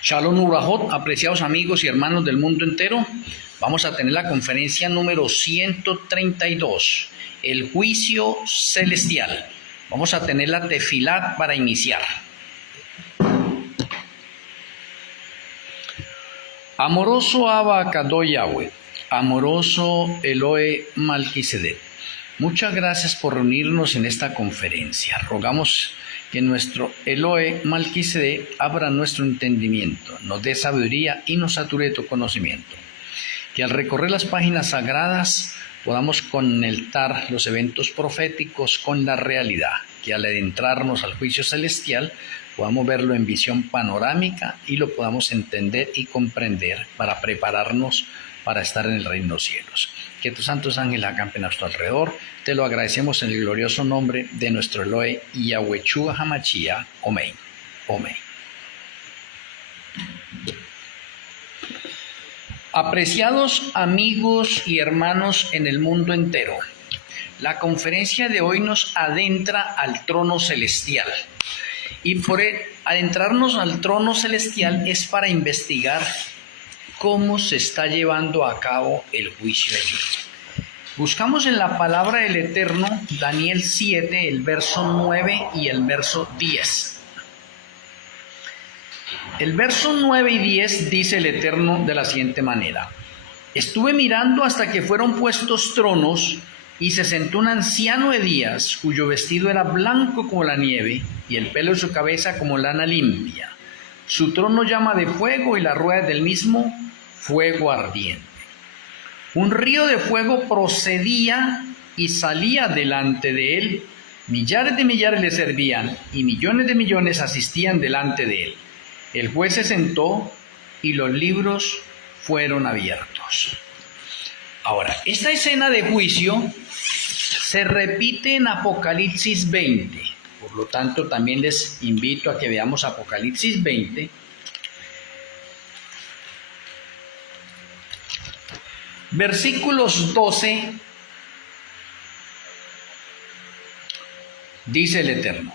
Shalom Urahot, apreciados amigos y hermanos del mundo entero, vamos a tener la conferencia número 132, el juicio celestial. Vamos a tener la tefilat para iniciar. Amoroso Abba Kadosh Yahweh, amoroso Elohe Malquisedec, muchas gracias por reunirnos en esta conferencia. Rogamos que nuestro Elohe Malquisedec abra nuestro entendimiento, nos dé sabiduría y nos sature de tu conocimiento. Que al recorrer las páginas sagradas podamos conectar los eventos proféticos con la realidad. Que al adentrarnos al juicio celestial podamos verlo en visión panorámica y lo podamos entender y comprender para prepararnos para estar en el reino de los cielos. Que tus santos ángeles acampen a nuestro alrededor. Te lo agradecemos en el glorioso nombre de nuestro Elohe Yahweh Hamashia. Amén. Amén. Apreciados amigos y hermanos en el mundo entero, la conferencia de hoy nos adentra al trono celestial. Y por adentrarnos al trono celestial es para investigar cómo se está llevando a cabo el juicio de Dios. Buscamos en la palabra del Eterno, Daniel 7, el verso 9 y el verso 10. El verso 9 y 10 dice el Eterno de la siguiente manera: estuve mirando hasta que fueron puestos tronos, y se sentó un anciano de días, cuyo vestido era blanco como la nieve, y el pelo de su cabeza como lana limpia. Su trono llama de fuego, y la rueda del mismo fuego ardiente. Un río de fuego procedía y salía delante de él. Millares de millares le servían, y millones de millones asistían delante de él. El juez se sentó, y los libros fueron abiertos. Ahora, esta escena de juicio se repite en Apocalipsis 20. Por lo tanto, también les invito a que veamos Apocalipsis 20. Versículos 12. Dice el Eterno: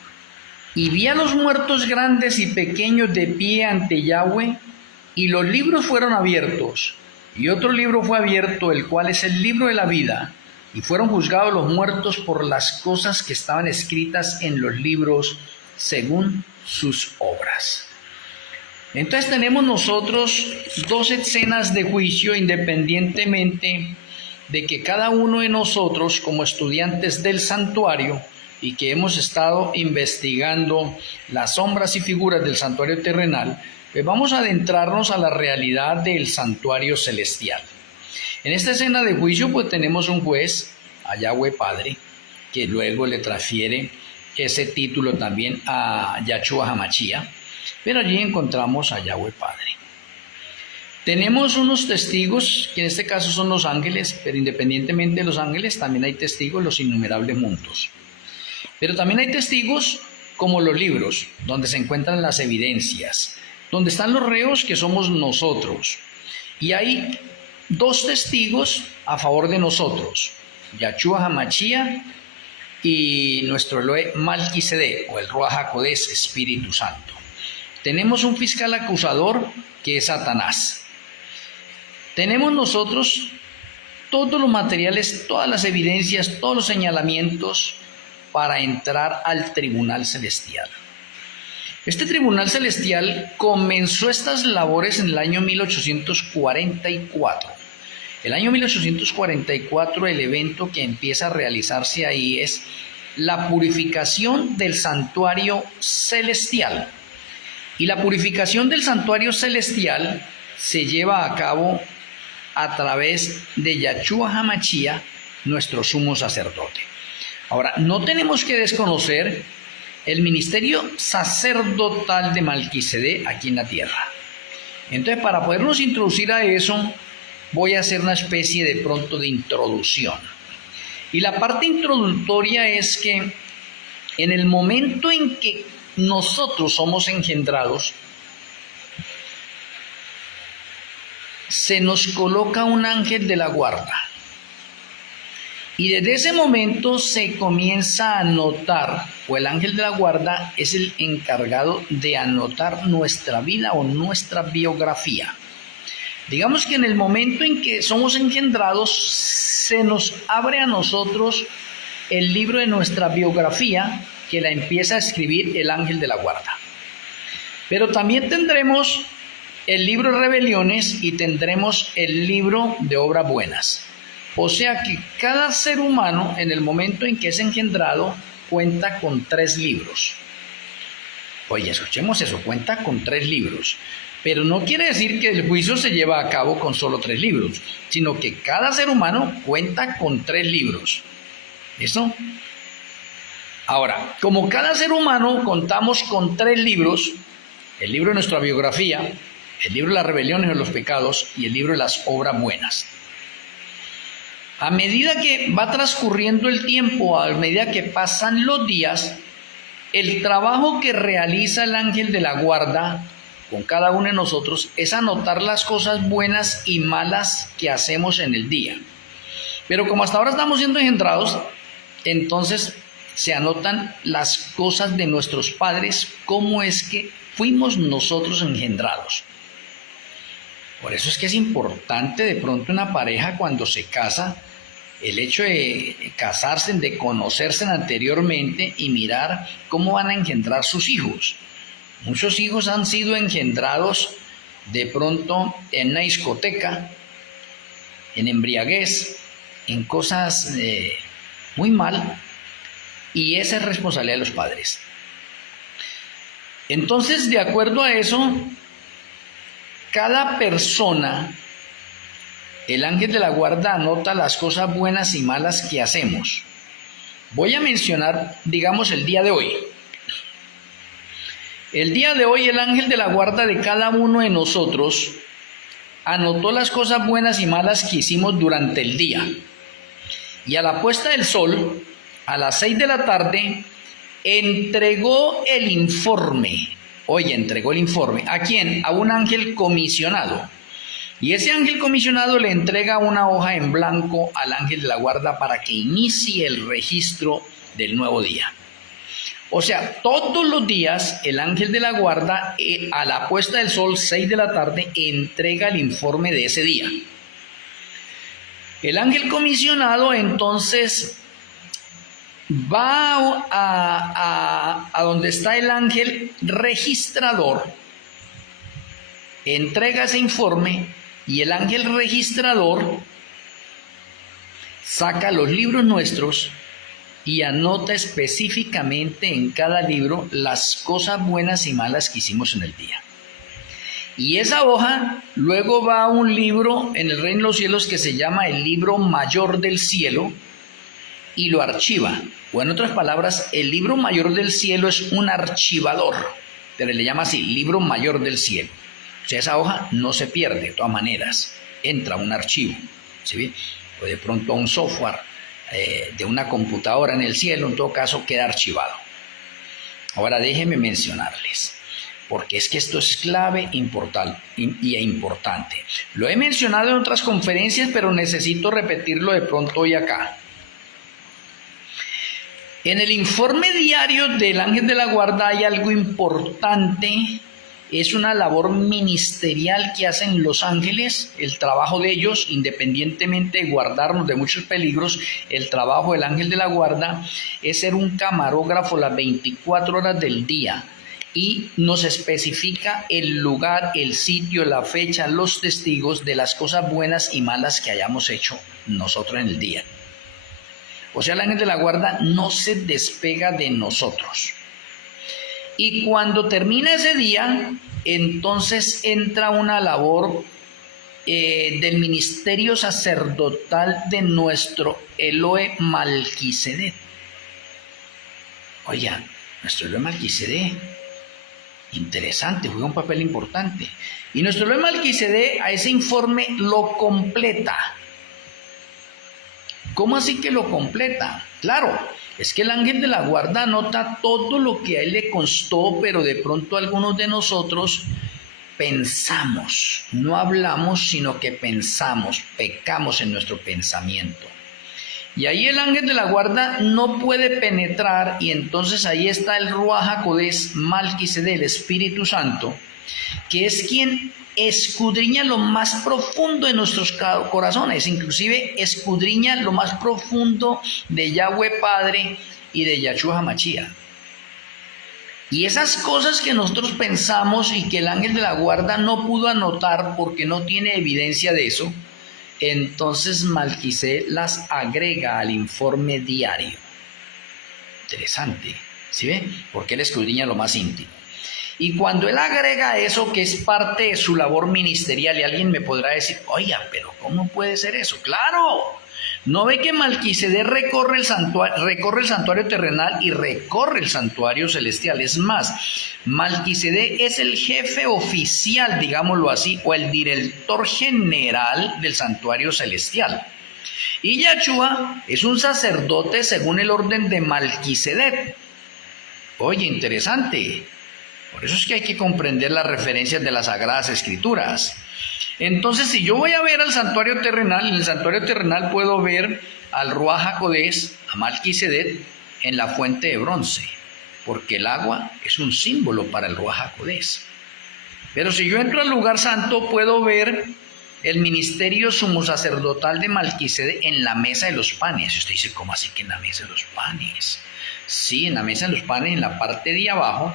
y vi a los muertos grandes y pequeños de pie ante Yahweh, y los libros fueron abiertos. Y otro libro fue abierto, el cual es el libro de la vida, y fueron juzgados los muertos por las cosas que estaban escritas en los libros según sus obras. Entonces tenemos nosotros dos escenas de juicio, independientemente de que cada uno de nosotros, como estudiantes del santuario, y que hemos estado investigando las sombras y figuras del santuario terrenal, pues vamos a adentrarnos a la realidad del santuario celestial. En esta escena de juicio pues tenemos un juez, a Yahweh Padre, que luego le transfiere ese título también a Yahshua Hamashia, pero allí encontramos a Yahweh Padre. Tenemos unos testigos, que en este caso son los ángeles, pero independientemente de los ángeles también hay testigos, los innumerables mundos. Pero también hay testigos como los libros, donde se encuentran las evidencias, donde están los reos, que somos nosotros. Y hay dos testigos a favor de nosotros, Yahshua Hamashia y nuestro Elohe Malquisedec, o el Ruach HaKodesh, Espíritu Santo. Tenemos un fiscal acusador, que es Satanás. Tenemos nosotros todos los materiales, todas las evidencias, todos los señalamientos para entrar al tribunal celestial. Este tribunal celestial comenzó estas labores en el año 1844. El año 1844, el evento que empieza a realizarse ahí es la purificación del santuario celestial. Y la purificación del santuario celestial se lleva a cabo a través de Yahshua Hamashia, nuestro sumo sacerdote. Ahora, no tenemos que desconocer el ministerio sacerdotal de Malquisedec aquí en la tierra. Entonces, para podernos introducir a eso, voy a hacer una especie de pronto de introducción. Y la parte introductoria es que en el momento en que nosotros somos engendrados, se nos coloca un ángel de la guarda. Y desde ese momento se comienza a anotar, o el ángel de la guarda es el encargado de anotar nuestra vida o nuestra biografía. Digamos que en el momento en que somos engendrados, se nos abre a nosotros el libro de nuestra biografía, que la empieza a escribir el ángel de la guarda. Pero también tendremos el libro de rebeliones y tendremos el libro de obras buenas. O sea que cada ser humano, en el momento en que es engendrado, cuenta con 3 libros. Oye, escuchemos eso, cuenta con 3 libros. Pero no quiere decir que el juicio se lleva a cabo con solo 3 libros, sino que cada ser humano cuenta con 3 libros. ¿Listo? Ahora, como cada ser humano contamos con 3 libros, el libro de nuestra biografía, el libro de las rebeliones de los pecados y el libro de las obras buenas. A medida que va transcurriendo el tiempo, a medida que pasan los días, el trabajo que realiza el ángel de la guarda con cada uno de nosotros es anotar las cosas buenas y malas que hacemos en el día. Pero como hasta ahora estamos siendo engendrados, entonces se anotan las cosas de nuestros padres, cómo es que fuimos nosotros engendrados. Por eso es que es importante de pronto una pareja cuando se casa, el hecho de casarse, de conocerse anteriormente y mirar cómo van a engendrar sus hijos. Muchos hijos han sido engendrados de pronto en una discoteca, en embriaguez, en cosas muy mal, y esa es responsabilidad de los padres. Entonces, de acuerdo a eso, cada persona, el ángel de la guarda anota las cosas buenas y malas que hacemos. Voy a mencionar, digamos, el día de hoy. El día de hoy el ángel de la guarda de cada uno de nosotros anotó las cosas buenas y malas que hicimos durante el día. Y a la puesta del sol, a las 6 de la tarde, entregó el informe. Oye, entregó el informe. ¿A quién? A un ángel comisionado. Y ese ángel comisionado le entrega una hoja en blanco al ángel de la guarda para que inicie el registro del nuevo día. O sea, todos los días el ángel de la guarda, a la puesta del sol, 6 de la tarde, entrega el informe de ese día. El ángel comisionado entonces va a donde está el ángel registrador, entrega ese informe y el ángel registrador saca los libros nuestros y anota específicamente en cada libro las cosas buenas y malas que hicimos en el día. Y esa hoja luego va a un libro en el reino de los cielos que se llama el libro mayor del cielo y lo archiva. O en otras palabras, el libro mayor del cielo es un archivador, pero le llama así, libro mayor del cielo. O sea, esa hoja no se pierde de todas maneras, entra a un archivo, ¿sí? O de pronto a un software de una computadora en el cielo, en todo caso queda archivado. Ahora déjenme mencionarles, porque es que esto es clave y importante. Lo he mencionado en otras conferencias, pero necesito repetirlo de pronto hoy acá. En el informe diario del ángel de la guarda hay algo importante. Es una labor ministerial que hacen los ángeles, el trabajo de ellos, independientemente de guardarnos de muchos peligros, el trabajo del ángel de la guarda es ser un camarógrafo las 24 horas del día y nos especifica el lugar, el sitio, la fecha, los testigos de las cosas buenas y malas que hayamos hecho nosotros en el día. O sea, el ángel de la guarda no se despega de nosotros. Y cuando termina ese día, entonces entra una labor del ministerio sacerdotal de nuestro Elohe Malquisedec. Oigan, nuestro Elohe Malquisedec, interesante, juega un papel importante. Y nuestro Elohe Malquisedec a ese informe lo completa. ¿Cómo así que lo completa? Claro, es que el ángel de la guarda anota todo lo que a él le constó, pero de pronto algunos de nosotros pensamos, no hablamos, sino que pensamos, pecamos en nuestro pensamiento. Y ahí el ángel de la guarda no puede penetrar, y entonces ahí está el Ruaj HaKodesh Malquisedec, el Espíritu Santo, que es quien escudriña lo más profundo de nuestros corazones, inclusive escudriña lo más profundo de Yahweh Padre y de Yahshua HaMashiach. Y esas cosas que nosotros pensamos y que el ángel de la guarda no pudo anotar porque no tiene evidencia de eso, entonces Malquisedec las agrega al informe diario. Interesante, ¿sí ve? Porque él escudriña lo más íntimo. Y cuando él agrega eso, que es parte de su labor ministerial, y alguien me podrá decir, oiga, pero ¿cómo puede ser eso? ¡Claro! ¿No ve que Malquisedec recorre el santuario terrenal y recorre el santuario celestial? Es más, Malquisedec es el jefe oficial, digámoslo así, o el director general del santuario celestial. Y Yahshua es un sacerdote según el orden de Malquisedec. Oye, interesante. Por eso es que hay que comprender las referencias de las Sagradas Escrituras. Entonces, si yo voy a ver al santuario terrenal, en el santuario terrenal puedo ver al Ruaj HaKodesh, a Malquisedec, en la fuente de bronce, porque el agua es un símbolo para el Ruaj HaKodesh. Pero si yo entro al lugar santo, puedo ver el ministerio sumo sacerdotal de Malquisedec en la mesa de los panes. Y usted dice, ¿cómo así que en la mesa de los panes? Sí, en la mesa de los panes, en la parte de abajo,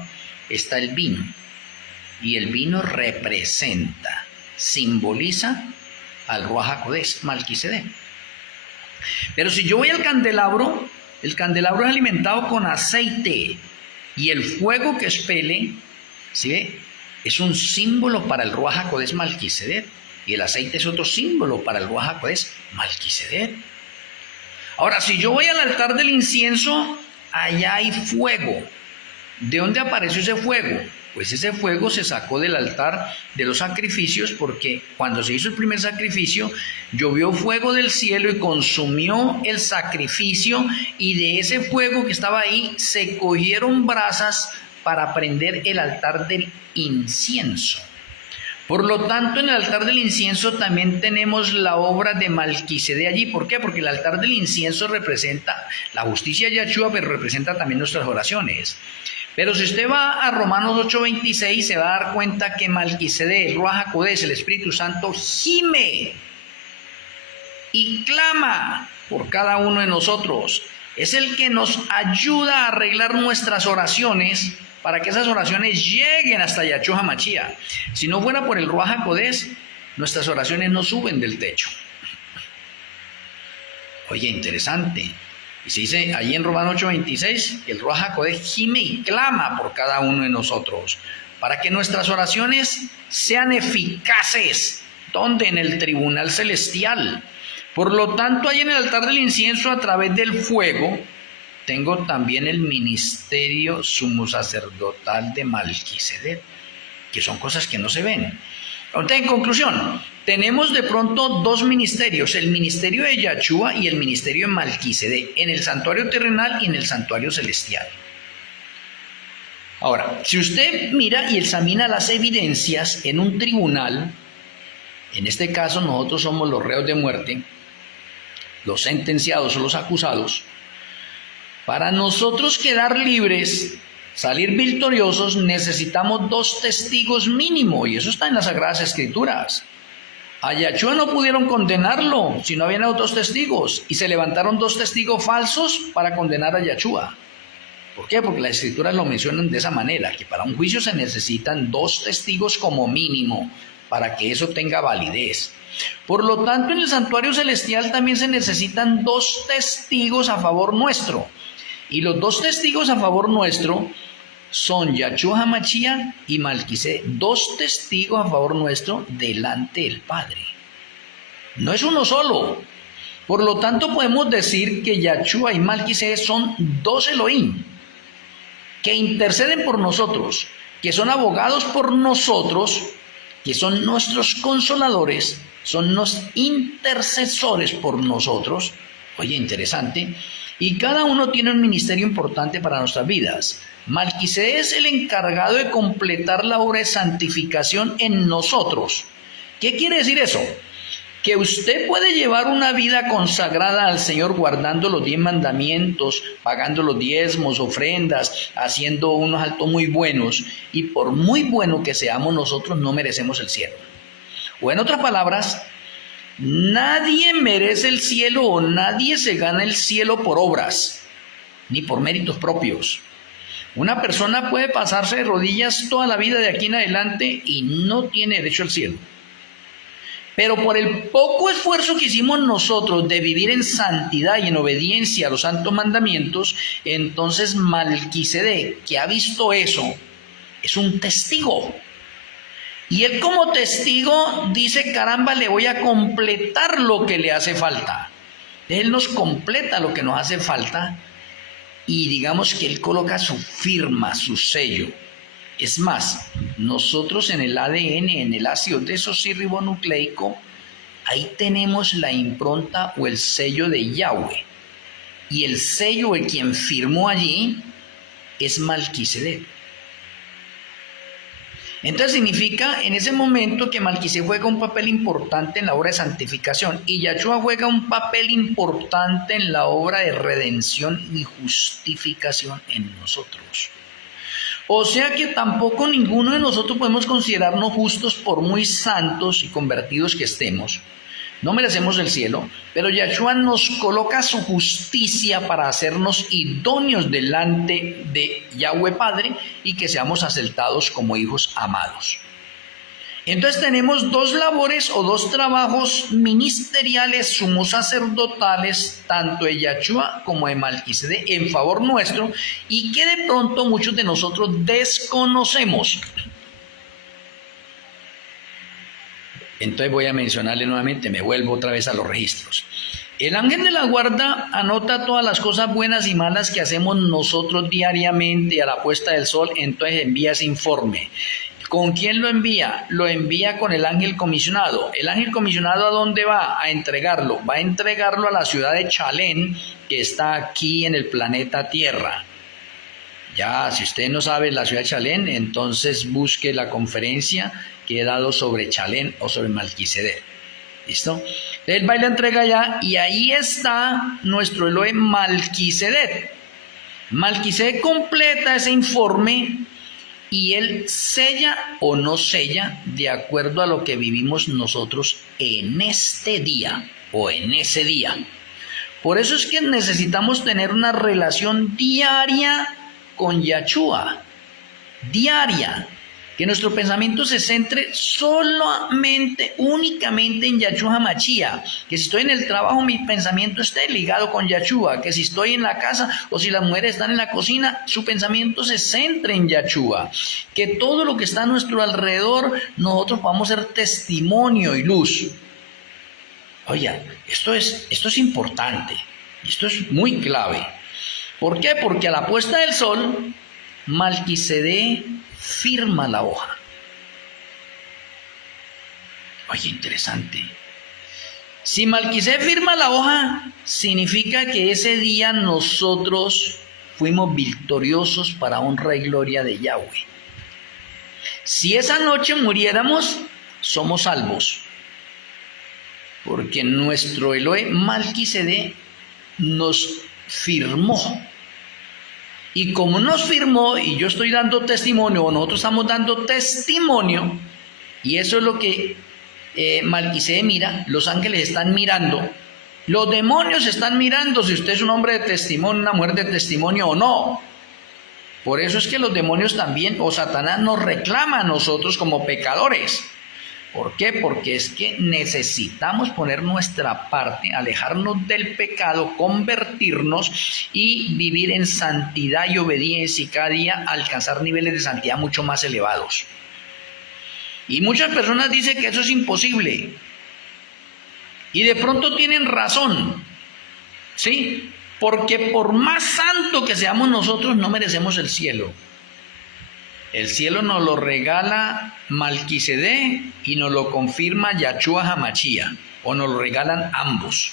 está el vino. Y el vino representa, simboliza al Ruaj HaKodesh, Malquisedec. Pero si yo voy al candelabro, el candelabro es alimentado con aceite y el fuego que expele, ¿sí ve? Es un símbolo para el Ruaj HaKodesh Malquisedec, y el aceite es otro símbolo para el Ruaj HaKodesh Malquisedec. Ahora, si yo voy al altar del incienso, allá hay fuego. ¿De dónde apareció ese fuego? Pues ese fuego se sacó del altar de los sacrificios, porque cuando se hizo el primer sacrificio, llovió fuego del cielo y consumió el sacrificio, y de ese fuego que estaba ahí se cogieron brasas para prender el altar del incienso. Por lo tanto, en el altar del incienso también tenemos la obra de Malquisedec allí. ¿Por qué? Porque el altar del incienso representa la justicia de Yahshua, pero representa también nuestras oraciones. Pero si usted va a Romanos 8:26, se va a dar cuenta que Malquisedec, el Ruaj HaKodesh, el Espíritu Santo, gime y clama por cada uno de nosotros. Es el que nos ayuda a arreglar nuestras oraciones para que esas oraciones lleguen hasta Yahshua HaMashiach. Si no fuera por el Ruaj HaKodesh, nuestras oraciones no suben del techo. Oye, interesante. Y se dice allí en Romanos 8:26, el Ruaj HaKodesh gime y clama por cada uno de nosotros, para que nuestras oraciones sean eficaces. ¿Dónde? En el tribunal celestial. Por lo tanto, ahí en el altar del incienso, a través del fuego, tengo también el ministerio sumo sacerdotal de Malquisedec, que son cosas que no se ven. Entonces, en conclusión, tenemos de pronto dos ministerios, el ministerio de Yahshua y el ministerio de Malquisedec, en el santuario terrenal y en el santuario celestial. Ahora, si usted mira y examina las evidencias en un tribunal, en este caso nosotros somos los reos de muerte, los sentenciados o los acusados, para nosotros quedar libres, salir victoriosos, necesitamos 2 testigos mínimo, y eso está en las Sagradas Escrituras. A Yahshua no pudieron condenarlo si no habían 2 testigos, y se levantaron 2 testigos falsos para condenar a Yahshua. ¿Por qué? Porque las Escrituras lo mencionan de esa manera, que para un juicio se necesitan 2 testigos como mínimo para que eso tenga validez. Por lo tanto, en el santuario celestial también se necesitan 2 testigos a favor nuestro. Y los 2 testigos a favor nuestro son Yahshua HaMashiach y Malquisedec, 2 testigos a favor nuestro delante del Padre. No es uno solo. Por lo tanto, podemos decir que Yahshua y Malquisedec son 2 Elohim, que interceden por nosotros, que son abogados por nosotros, que son nuestros consoladores, son los intercesores por nosotros. Oye, interesante. Y cada uno tiene un ministerio importante para nuestras vidas. Malquisedec es el encargado de completar la obra de santificación en nosotros. ¿Qué quiere decir eso? que usted puede llevar una vida consagrada al Señor guardando los 10 mandamientos, pagando los diezmos, ofrendas, haciendo unos actos muy buenos, y por muy bueno que seamos nosotros no merecemos el cielo. O en otras palabras, nadie merece el cielo o nadie se gana el cielo por obras, ni por méritos propios. Una persona puede pasarse de rodillas toda la vida de aquí en adelante y no tiene derecho al cielo. Pero por el poco esfuerzo que hicimos nosotros de vivir en santidad y en obediencia a los santos mandamientos, entonces Malquisedec, que ha visto eso, es un testigo. Y él como testigo dice, caramba, le voy a completar lo que le hace falta. Él nos completa lo que nos hace falta y digamos que él coloca su firma, su sello. Es más, nosotros en el ADN, en el ácido desoxirribonucleico, ahí tenemos la impronta o el sello de Yahweh. Y el sello, el quien firmó allí, es Malquisedec. Entonces significa en ese momento que Malquisedec juega un papel importante en la obra de santificación y Yahshua juega un papel importante en la obra de redención y justificación en nosotros. O sea que tampoco ninguno de nosotros podemos considerarnos justos por muy santos y convertidos que estemos. No merecemos el cielo, pero Yahshua nos coloca su justicia para hacernos idóneos delante de Yahweh Padre y que seamos aceptados como hijos amados. Entonces tenemos dos labores o dos trabajos ministeriales, sumos sacerdotales, tanto de Yahshua como de Malquisedec en favor nuestro y que de pronto muchos de nosotros desconocemos. Entonces voy a mencionarle nuevamente, me vuelvo otra vez a los registros. El ángel de la guarda anota todas las cosas buenas y malas que hacemos nosotros diariamente a la puesta del sol, entonces envía ese informe. ¿Con quién lo envía? Lo envía con el ángel comisionado. ¿El ángel comisionado a dónde va? A entregarlo. Va a entregarlo a la ciudad de Chalén, que está aquí en el planeta Tierra. Ya, si usted no sabe la ciudad de Chalén, entonces busque la conferencia que he dado sobre Chalén o sobre Malquisedec. ¿Listo? Él va y la entrega allá y ahí está nuestro Elohim Malquisedec. Malquisedec completa ese informe y él sella o no sella de acuerdo a lo que vivimos nosotros en este día o en ese día. Por eso es que necesitamos tener una relación diaria con Yahshua, diaria, que nuestro pensamiento se centre solamente, únicamente en Yahshua HaMashiach, que si estoy en el trabajo mi pensamiento esté ligado con Yahshua, que si estoy en la casa o si las mujeres están en la cocina, su pensamiento se centre en Yahshua, que todo lo que está a nuestro alrededor nosotros podamos ser testimonio y luz. Oye, esto es importante, esto es muy clave. ¿Por qué? Porque a la puesta del sol, Malquisedec firma la hoja. Oye, interesante. Si Malquisedec firma la hoja, significa que ese día nosotros fuimos victoriosos para honra y gloria de Yahweh. Si esa noche muriéramos, somos salvos. Porque nuestro Elohim Malquisedec nos firmó. Y como nos firmó, y yo estoy dando testimonio, o nosotros estamos dando testimonio, y eso es lo que Malquisedec mira, los ángeles están mirando, los demonios están mirando si usted es un hombre de testimonio, una mujer de testimonio o no. Por eso es que los demonios también, o Satanás, nos reclama a nosotros como pecadores. ¿Por qué? Porque es que necesitamos poner nuestra parte, alejarnos del pecado, convertirnos y vivir en santidad y obediencia y cada día alcanzar niveles de santidad mucho más elevados. Y muchas personas dicen que eso es imposible. Y de pronto tienen razón, ¿sí? Porque por más santo que seamos nosotros, no merecemos el cielo. El cielo nos lo regala Malquisedec y nos lo confirma Yahshua HaMashiach, o nos lo regalan ambos,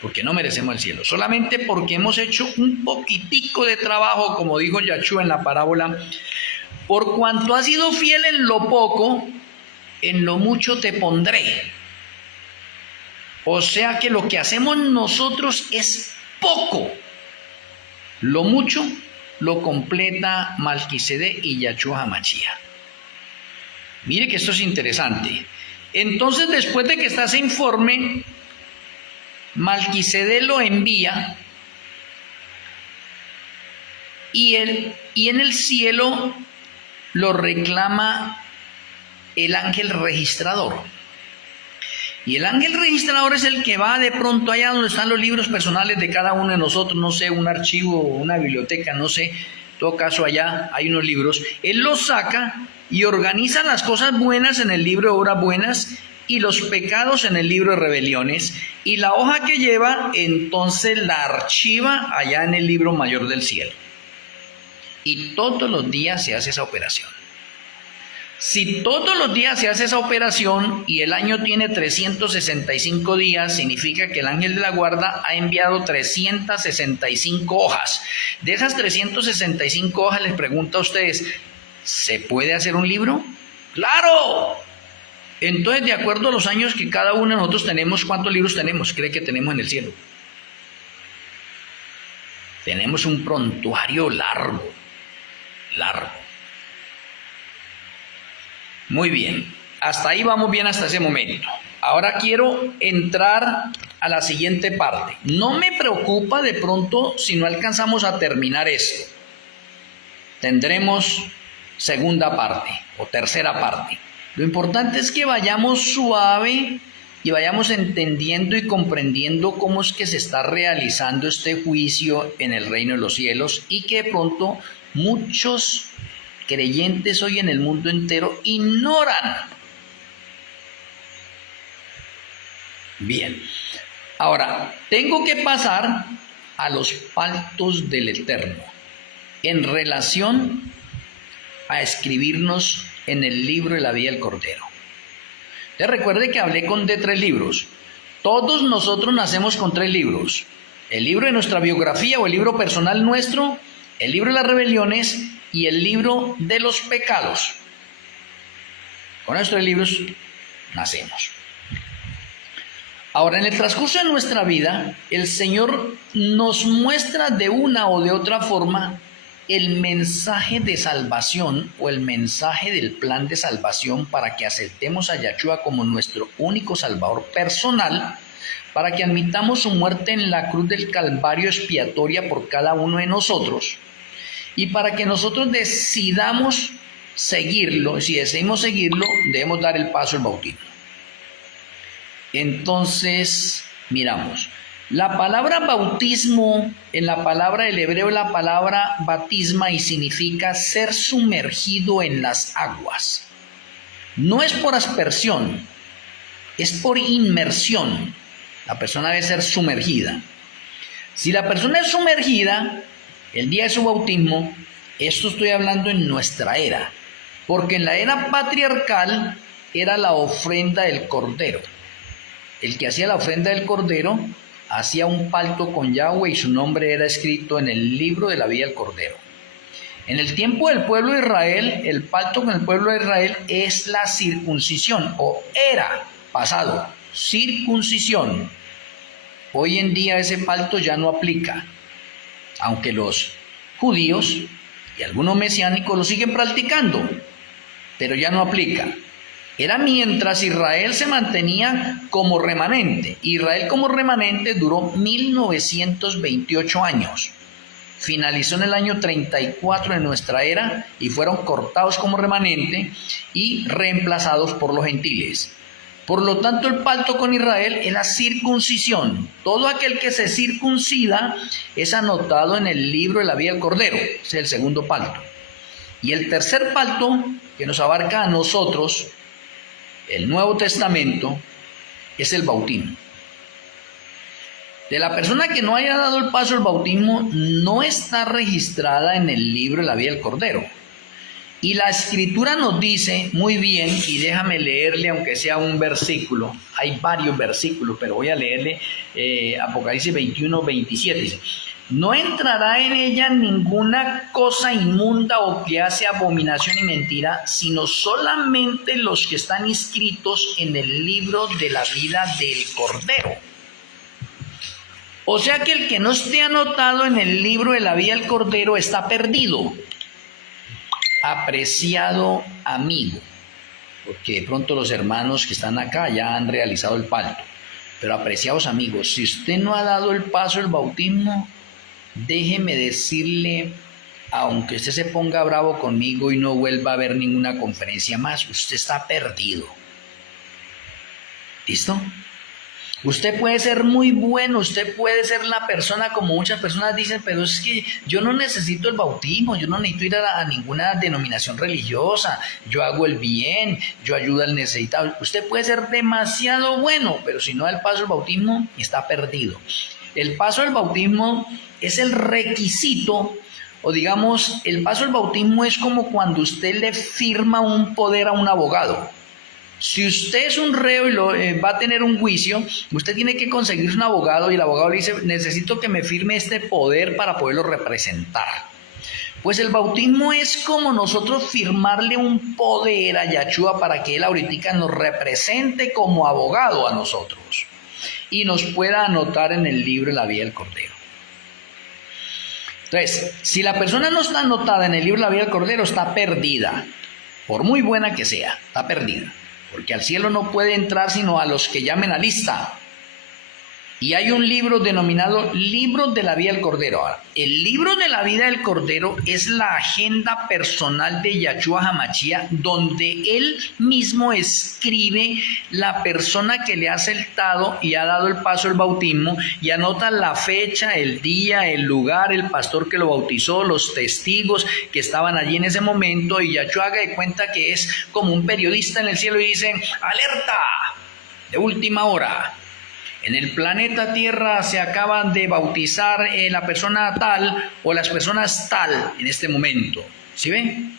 porque no merecemos el cielo. Solamente porque hemos hecho un poquitico de trabajo, como dijo Yahshua en la parábola, por cuanto has sido fiel en lo poco, en lo mucho te pondré. O sea que lo que hacemos nosotros es poco. Lo mucho lo completa Malquisedec y Yahshua HaMashiach. Mire que esto es interesante. Entonces, después de que está ese informe, Malquisedec lo envía y en el cielo lo reclama el ángel registrador. Y el ángel registrador es el que va de pronto allá donde están los libros personales de cada uno de nosotros, no sé, un archivo, una biblioteca, no sé, en todo caso allá hay unos libros. Él los saca y organiza las cosas buenas en el libro de obras buenas y los pecados en el libro de rebeliones. Y la hoja que lleva, entonces la archiva allá en el libro mayor del cielo. Y todos los días se hace esa operación. Si todos los días se hace esa operación y el año tiene 365 días, significa que el ángel de la guarda ha enviado 365 hojas. De esas 365 hojas les pregunto a ustedes, ¿se puede hacer un libro? ¡Claro! Entonces, de acuerdo a los años que cada uno de nosotros tenemos, ¿cuántos libros tenemos? ¿Cree que tenemos en el cielo? Tenemos un prontuario largo. Muy bien, hasta ahí vamos bien hasta ese momento. Ahora quiero entrar a la siguiente parte. No me preocupa de pronto si no alcanzamos a terminar esto. Tendremos segunda parte o tercera parte. Lo importante es que vayamos suave y vayamos entendiendo y comprendiendo cómo es que se está realizando este juicio en el reino de los cielos y que de pronto muchos creyentes hoy en el mundo entero ignoran. Bien, ahora tengo que pasar a los pactos del Eterno en relación a escribirnos en el libro de la vida del Cordero. Te recuerde que hablé de 3 libros. Todos nosotros nacemos con 3 libros. El libro de nuestra biografía o el libro personal nuestro, el libro de las rebeliones y el libro de los pecados. Con estos 3 libros nacemos. Ahora, en el transcurso de nuestra vida, el Señor nos muestra de una o de otra forma el mensaje de salvación o el mensaje del plan de salvación para que aceptemos a Yahshua como nuestro único Salvador personal, para que admitamos su muerte en la cruz del Calvario expiatoria por cada uno de nosotros y para que nosotros decidamos seguirlo. Si decidimos seguirlo, debemos dar el paso al bautismo. Entonces, miramos. La palabra bautismo, en la palabra del hebreo, la palabra batisma y significa ser sumergido en las aguas. No es por aspersión, es por inmersión. La persona debe ser sumergida. Si la persona es sumergida, el día de su bautismo, esto estoy hablando en nuestra era, porque en la era patriarcal era la ofrenda del Cordero. El que hacía la ofrenda del Cordero hacía un pacto con Yahweh y su nombre era escrito en el libro de la vida del Cordero. En el tiempo del pueblo de Israel, el pacto con el pueblo de Israel es la circuncisión, o era pasado, circuncisión. Hoy en día ese pacto ya no aplica, aunque los judíos y algunos mesiánicos lo siguen practicando, pero ya no aplica. Era mientras Israel se mantenía como remanente. Israel como remanente duró 1928 años. Finalizó en el año 34 de nuestra era y fueron cortados como remanente y reemplazados por los gentiles. Por lo tanto, el pacto con Israel es la circuncisión. Todo aquel que se circuncida es anotado en el libro de la vida del Cordero. Ese es el segundo pacto. Y el tercer pacto, que nos abarca a nosotros, el Nuevo Testamento, es el bautismo. De la persona que no haya dado el paso al bautismo, no está registrada en el libro de la vida del Cordero. Y la Escritura nos dice muy bien, y déjame leerle aunque sea un versículo, hay varios versículos, pero voy a leerle Apocalipsis 21, 27. Dice, No entrará en ella ninguna cosa inmunda o que hace abominación y mentira, sino solamente los que están inscritos en el libro de la vida del Cordero. O sea que el que no esté anotado en el libro de la vida del Cordero está perdido. Apreciado amigo, porque de pronto los hermanos que están acá ya han realizado el parto, pero apreciados amigos, si usted no ha dado el paso del bautismo, déjeme decirle, aunque usted se ponga bravo conmigo y no vuelva a ver ninguna conferencia más, usted está perdido. ¿Listo? Usted puede ser muy bueno, usted puede ser la persona como muchas personas dicen, pero es que yo no necesito el bautismo, yo no necesito ir a ninguna denominación religiosa, yo hago el bien, yo ayudo al necesitado. Usted puede ser demasiado bueno, pero si no da el paso del bautismo, está perdido. El paso del bautismo es el requisito, o digamos, el paso del bautismo es como cuando usted le firma un poder a un abogado. Si usted es un reo y va a tener un juicio, usted tiene que conseguirse un abogado y el abogado le dice, necesito que me firme este poder para poderlo representar. Pues el bautismo es como nosotros firmarle un poder a Yahshua para que él ahorita nos represente como abogado a nosotros y nos pueda anotar en el libro de la vida del Cordero. Entonces, si la persona no está anotada en el libro de la vida del Cordero, está perdida, por muy buena que sea, está perdida. Porque al cielo no puede entrar sino a los que llamen a lista. Y hay un libro denominado Libro de la Vida del Cordero. Ahora, el Libro de la Vida del Cordero es la agenda personal de Yahshua HaMashiach, donde él mismo escribe la persona que le ha aceptado y ha dado el paso al bautismo y anota la fecha, el día, el lugar, el pastor que lo bautizó, los testigos que estaban allí en ese momento, y Yahshua haga de cuenta que es como un periodista en el cielo y dice, ¡alerta! De última hora. En el planeta Tierra se acaban de bautizar la persona tal o las personas tal en este momento. ¿Sí ven?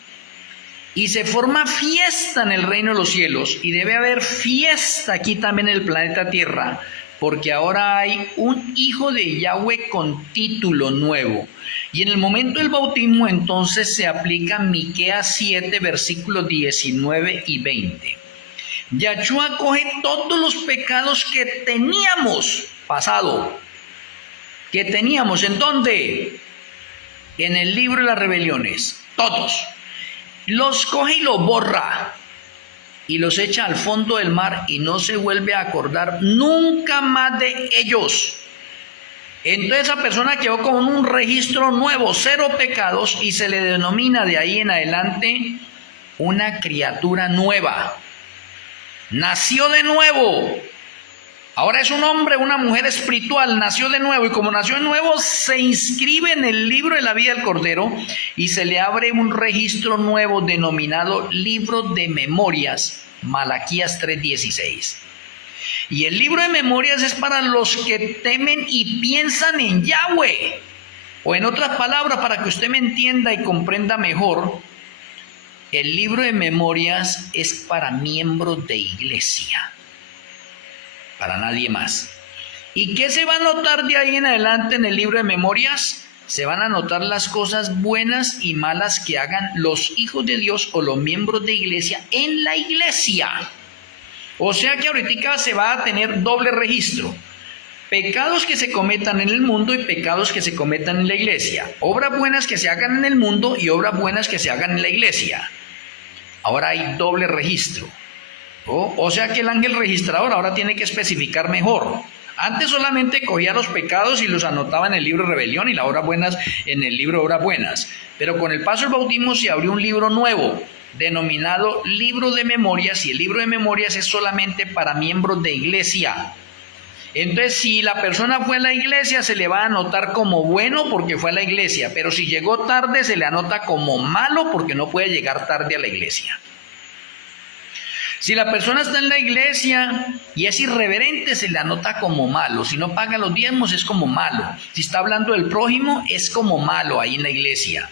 Y se forma fiesta en el reino de los cielos y debe haber fiesta aquí también en el planeta Tierra, porque ahora hay un hijo de Yahweh con título nuevo. Y en el momento del bautismo entonces se aplica Miqueas 7, versículos 19 y 20. Yahshua coge todos los pecados que teníamos pasado, que teníamos, ¿en dónde? En el libro de las rebeliones, todos. Los coge y los borra y los echa al fondo del mar y no se vuelve a acordar nunca más de ellos. Entonces esa persona quedó con un registro nuevo, 0 pecados, y se le denomina de ahí en adelante una criatura nueva. Nació de nuevo. Ahora es un hombre, una mujer espiritual, nació de nuevo, y como nació de nuevo se inscribe en el libro de la vida del Cordero y se le abre un registro nuevo denominado Libro de Memorias, Malaquías 3:16. Y el libro de memorias es para los que temen y piensan en Yahweh, o en otras palabras, para que usted me entienda y comprenda mejor, el libro de memorias es para miembros de iglesia, para nadie más. ¿Y qué se va a notar de ahí en adelante en el libro de memorias? Se van a notar las cosas buenas y malas que hagan los hijos de Dios o los miembros de iglesia en la iglesia. O sea que ahorita se va a tener doble registro. Pecados que se cometan en el mundo y pecados que se cometan en la iglesia. Obras buenas que se hagan en el mundo y obras buenas que se hagan en la iglesia. Ahora hay doble registro. O sea que el ángel registrador ahora tiene que especificar mejor. Antes solamente cogía los pecados y los anotaba en el libro de rebelión y las obras buenas en el libro de obras buenas. Pero con el paso del bautismo se abrió un libro nuevo, denominado Libro de Memorias, y el libro de memorias es solamente para miembros de iglesia. Entonces, si la persona fue a la iglesia, se le va a anotar como bueno porque fue a la iglesia, pero si llegó tarde, se le anota como malo porque no puede llegar tarde a la iglesia. Si la persona está en la iglesia y es irreverente, se le anota como malo. Si no paga los diezmos, es como malo. Si está hablando del prójimo, es como malo ahí en la iglesia.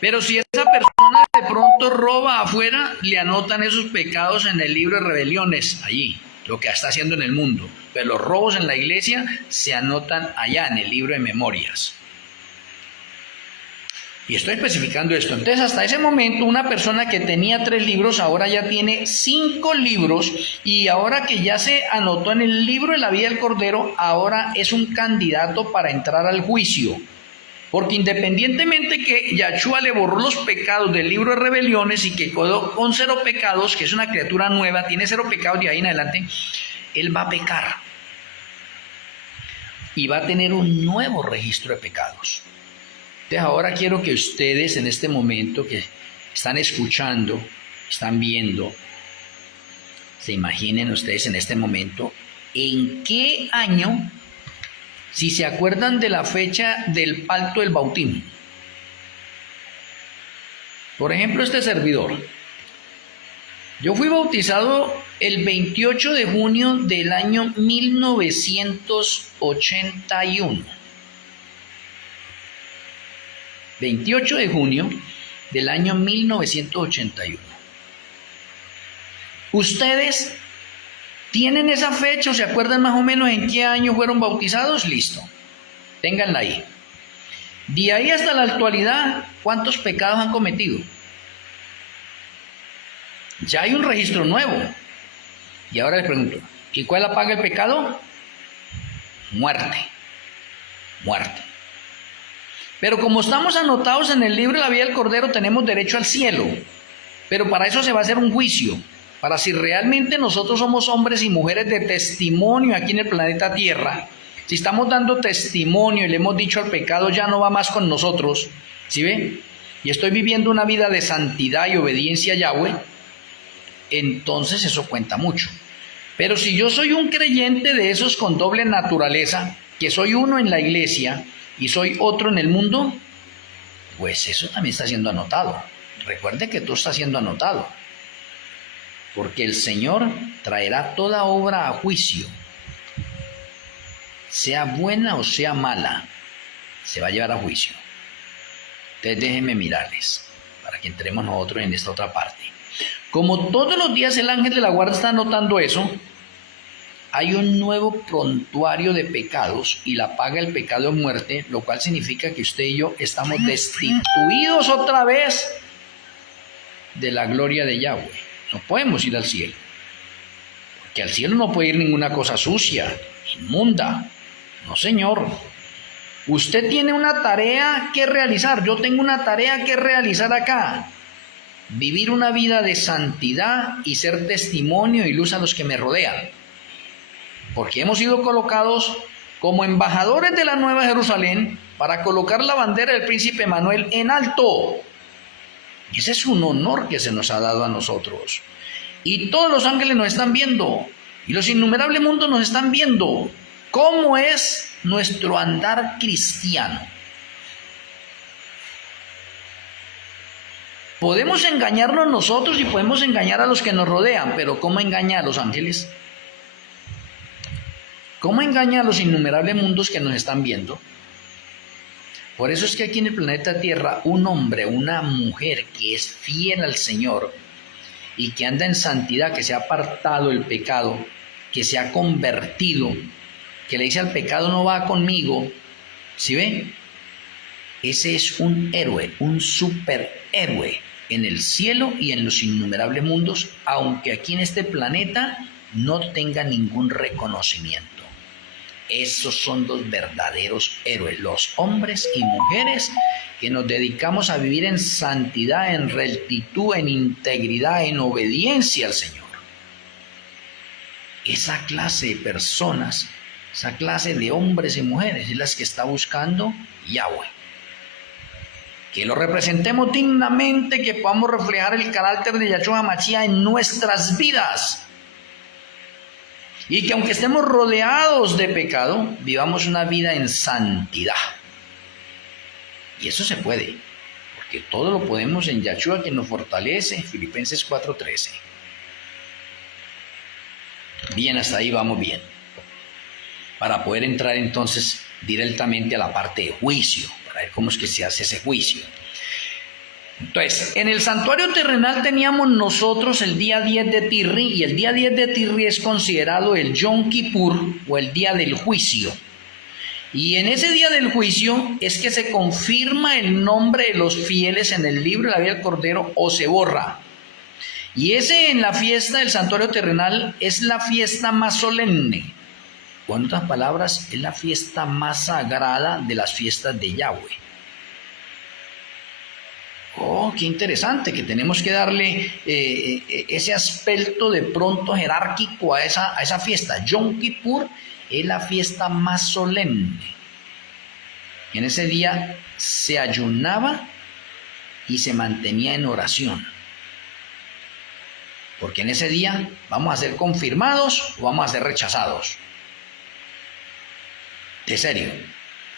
Pero si esa persona de pronto roba afuera, le anotan esos pecados en el libro de rebeliones allí. lo que está haciendo en el mundo, pero los robos en la iglesia se anotan allá en el libro de memorias. Y estoy especificando esto. Entonces, hasta ese momento, una persona que tenía 3 libros, ahora ya tiene 5 libros, y ahora que ya se anotó en el libro de la vida del Cordero, ahora es un candidato para entrar al juicio. Porque independientemente que Yahshua le borró los pecados del libro de rebeliones y que quedó con 0 pecados, que es una criatura nueva, tiene 0 pecados de ahí en adelante, él va a pecar. Y va a tener un nuevo registro de pecados. Entonces ahora quiero que ustedes en este momento que están escuchando, están viendo, se imaginen ustedes en este momento en qué año, si se acuerdan de la fecha del pacto del bautismo. Por ejemplo, este servidor. Yo fui bautizado el 28 de junio del año 1981. 28 de junio del año 1981. ¿Ustedes tienen esa fecha o se acuerdan más o menos en qué año fueron bautizados? Listo, ténganla ahí. De ahí hasta la actualidad, ¿cuántos pecados han cometido? Ya hay un registro nuevo. Y ahora les pregunto, ¿y cuál apaga el pecado? Muerte. Muerte. Pero como estamos anotados en el libro de la vida del Cordero, tenemos derecho al cielo. Pero para eso se va a hacer un juicio. Para si realmente nosotros somos hombres y mujeres de testimonio aquí en el planeta Tierra. Si estamos dando testimonio y le hemos dicho al pecado ya no va más con nosotros. ¿Sí ve? Y estoy viviendo una vida de santidad y obediencia a Yahweh. Entonces eso cuenta mucho. Pero si yo soy un creyente de esos con doble naturaleza, que soy uno en la iglesia y soy otro en el mundo, pues eso también está siendo anotado. Recuerde que todo está siendo anotado, porque el Señor traerá toda obra a juicio, sea buena o sea mala, se va a llevar a juicio. Entonces déjenme mirarles, para que entremos nosotros en esta otra parte. Como todos los días el ángel de la guarda está anotando eso, hay un nuevo prontuario de pecados y la paga del pecado es muerte, lo cual significa que usted y yo estamos destituidos otra vez de la gloria de Yahweh. No podemos ir al cielo, porque al cielo no puede ir ninguna cosa sucia, inmunda. No, señor. Usted tiene una tarea que realizar, yo tengo una tarea que realizar acá. Vivir una vida de santidad y ser testimonio y luz a los que me rodean. Porque hemos sido colocados como embajadores de la Nueva Jerusalén para colocar la bandera del príncipe Manuel en alto. Y ese es un honor que se nos ha dado a nosotros. Y todos los ángeles nos están viendo. Y los innumerables mundos nos están viendo. ¿Cómo es nuestro andar cristiano? Podemos engañarnos nosotros y podemos engañar a los que nos rodean, pero ¿cómo engaña a los ángeles? ¿Cómo engaña a los innumerables mundos que nos están viendo? Por eso es que aquí en el planeta Tierra, un hombre, una mujer que es fiel al Señor y que anda en santidad, que se ha apartado del pecado, que se ha convertido, que le dice al pecado no va conmigo, ¿sí ve? Ese es un héroe, un superhéroe en el cielo y en los innumerables mundos, aunque aquí en este planeta no tenga ningún reconocimiento. Esos son los verdaderos héroes, los hombres y mujeres que nos dedicamos a vivir en santidad, en rectitud, en integridad, en obediencia al Señor. Esa clase de personas, esa clase de hombres y mujeres es las que está buscando Yahweh. Que lo representemos dignamente, que podamos reflejar el carácter de Yahshua Hamashiach en nuestras vidas. Y que aunque estemos rodeados de pecado, vivamos una vida en santidad. Y eso se puede, porque todo lo podemos en Yahshua que nos fortalece, Filipenses 4:13. Bien, hasta ahí vamos bien. Para poder entrar entonces directamente a la parte de juicio, para ver cómo es que se hace ese juicio. Entonces, en el santuario terrenal teníamos nosotros el día 10 de Tirri, y el día 10 de Tirri es considerado el Yom Kippur o el día del juicio. Y en ese día del juicio es que se confirma el nombre de los fieles en el libro de la vida del Cordero o se borra. Y ese en la fiesta del santuario terrenal es la fiesta más solemne. Con otras palabras, es la fiesta más sagrada de las fiestas de Yahweh. Oh, qué interesante, que tenemos que darle ese aspecto de pronto jerárquico a esa fiesta. Yom Kippur es la fiesta más solemne. En ese día se ayunaba y se mantenía en oración. Porque en ese día vamos a ser confirmados o vamos a ser rechazados. De serio.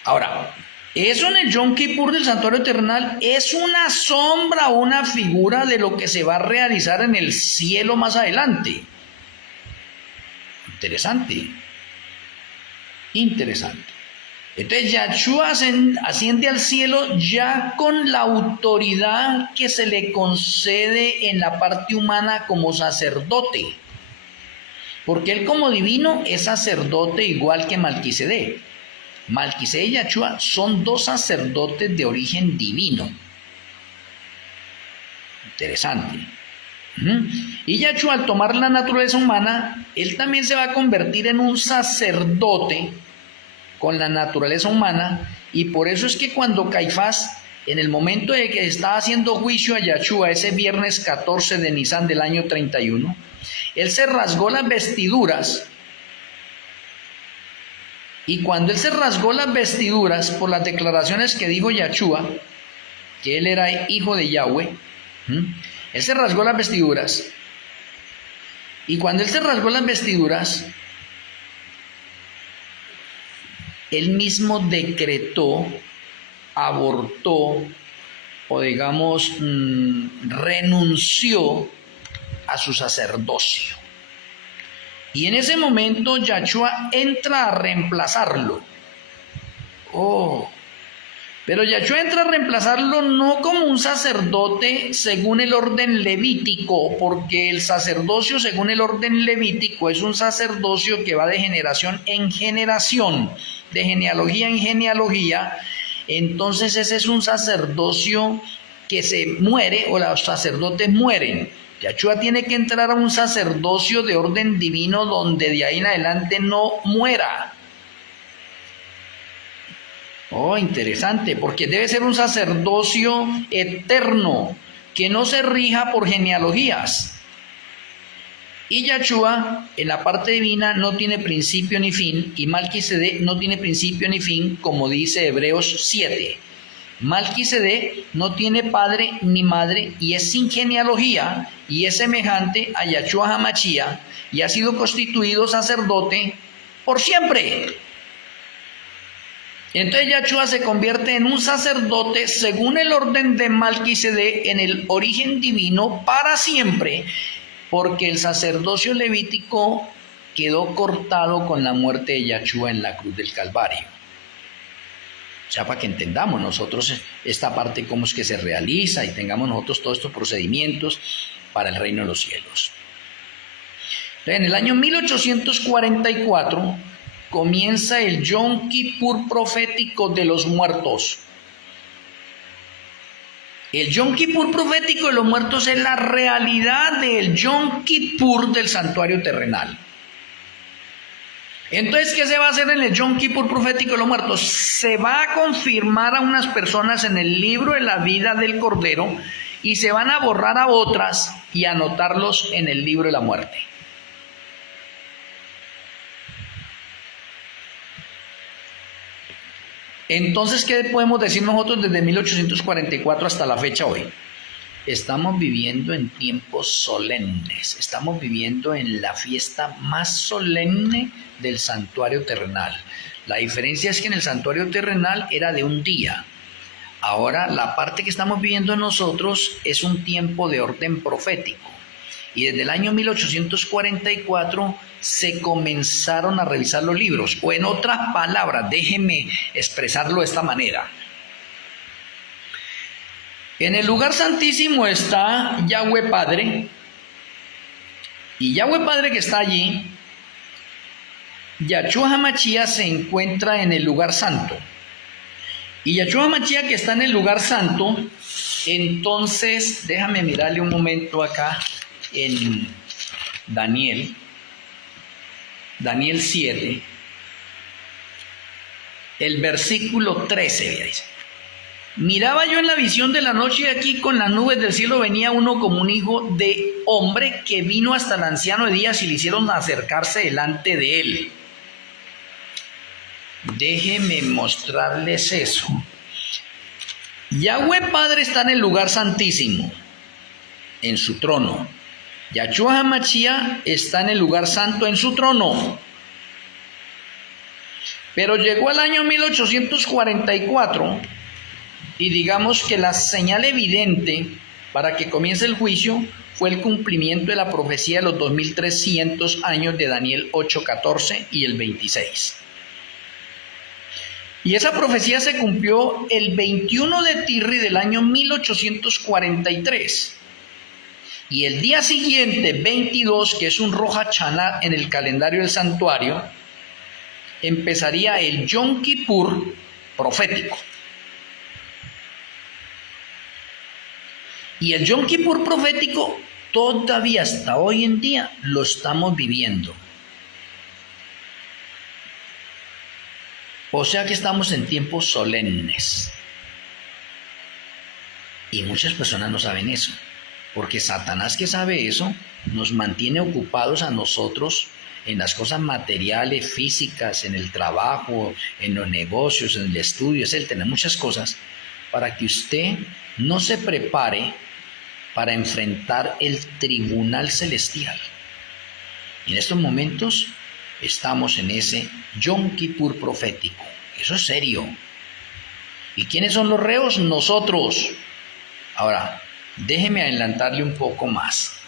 Ahora, eso en el Yom Kippur del santuario terrenal es una sombra o una figura de lo que se va a realizar en el cielo más adelante. Interesante. Interesante. Entonces Yahshua asciende al cielo ya con la autoridad que se le concede en la parte humana como sacerdote. Porque él como divino es sacerdote igual que Malquisedec. Malquisedec y Yahshua son dos sacerdotes de origen divino. Interesante. Y Yahshua, al tomar la naturaleza humana, él también se va a convertir en un sacerdote con la naturaleza humana, y por eso es que cuando Caifás, en el momento de que estaba haciendo juicio a Yahshua, ese viernes 14 de Nisan del año 31, él se rasgó las vestiduras. Y cuando él se rasgó las vestiduras por las declaraciones que dijo Yahshua, que él era hijo de Yahweh, él se rasgó las vestiduras. Y cuando él se rasgó las vestiduras, él mismo decretó, abortó, o digamos, renunció a su sacerdocio. Y en ese momento Yahshua entra a reemplazarlo. Pero Yahshua entra a reemplazarlo no como un sacerdote según el orden levítico, porque el sacerdocio según el orden levítico es un sacerdocio que va de generación en generación, de genealogía en genealogía. Entonces ese es un sacerdocio que se muere, o los sacerdotes mueren. Yahshua tiene que entrar a un sacerdocio de orden divino donde de ahí en adelante no muera. Interesante, porque debe ser un sacerdocio eterno, que no se rija por genealogías. Y Yahshua, en la parte divina, no tiene principio ni fin, y Malquisedec no tiene principio ni fin, como dice Hebreos 7. Malquisedec no tiene padre ni madre, y es sin genealogía, y es semejante a Yahshua HaMashiach, y ha sido constituido sacerdote por siempre. Entonces Yahshua se convierte en un sacerdote según el orden de Malquisedec en el origen divino para siempre, porque el sacerdocio levítico quedó cortado con la muerte de Yahshua en la cruz del Calvario. O sea, para que entendamos nosotros esta parte, cómo es que se realiza, y tengamos nosotros todos estos procedimientos para el reino de los cielos. En el año 1844 comienza el Yom Kippur profético de los muertos. El Yom Kippur profético de los muertos es la realidad del Yom Kippur del santuario terrenal. Entonces, ¿qué se va a hacer en el Yom Kippur profético de los muertos? Se va a confirmar a unas personas en el libro de la vida del Cordero, y se van a borrar a otras y anotarlos en el libro de la muerte. Entonces, ¿qué podemos decir nosotros desde 1844 hasta la fecha hoy? Estamos viviendo en tiempos solemnes, estamos viviendo en la fiesta más solemne del santuario terrenal. La diferencia es que en el santuario terrenal era de un día. Ahora la parte que estamos viviendo nosotros es un tiempo de orden profético. Y desde el año 1844 se comenzaron a revisar los libros. O en otras palabras, déjenme expresarlo de esta manera. En el lugar santísimo está Yahweh Padre, y Yahweh Padre que está allí, Yahshua HaMashiach se encuentra en el lugar santo. Y Yahshua HaMashiach que está en el lugar santo, entonces, déjame mirarle un momento acá en Daniel 7, el versículo 13, dice: miraba yo en la visión de la noche, y aquí con las nubes del cielo venía uno como un hijo de hombre, que vino hasta el anciano de días y le hicieron acercarse delante de él. Déjenme mostrarles eso. Yahweh Padre está en el lugar santísimo, en su trono. Yahshua HaMashiach está en el lugar santo, en su trono. Pero llegó el año 1844 y digamos que la señal evidente para que comience el juicio fue el cumplimiento de la profecía de los 2300 años de Daniel 8:14 y el 26. Y esa profecía se cumplió el 21 de Tirri del año 1843. Y el día siguiente, 22, que es un Rosh Hashanah en el calendario del santuario, empezaría el Yom Kippur profético. Y el Yom Kippur profético todavía hasta hoy en día lo estamos viviendo. O sea que estamos en tiempos solemnes. Y muchas personas no saben eso, porque Satanás, que sabe eso, nos mantiene ocupados a nosotros en las cosas materiales, físicas, en el trabajo, en los negocios, en el estudio, en muchas cosas, para que usted no se prepare para enfrentar el tribunal celestial. Y en estos momentos estamos en ese Yom Kippur profético. Eso es serio. ¿Y quiénes son los reos? Nosotros. Ahora, déjeme adelantarle un poco más.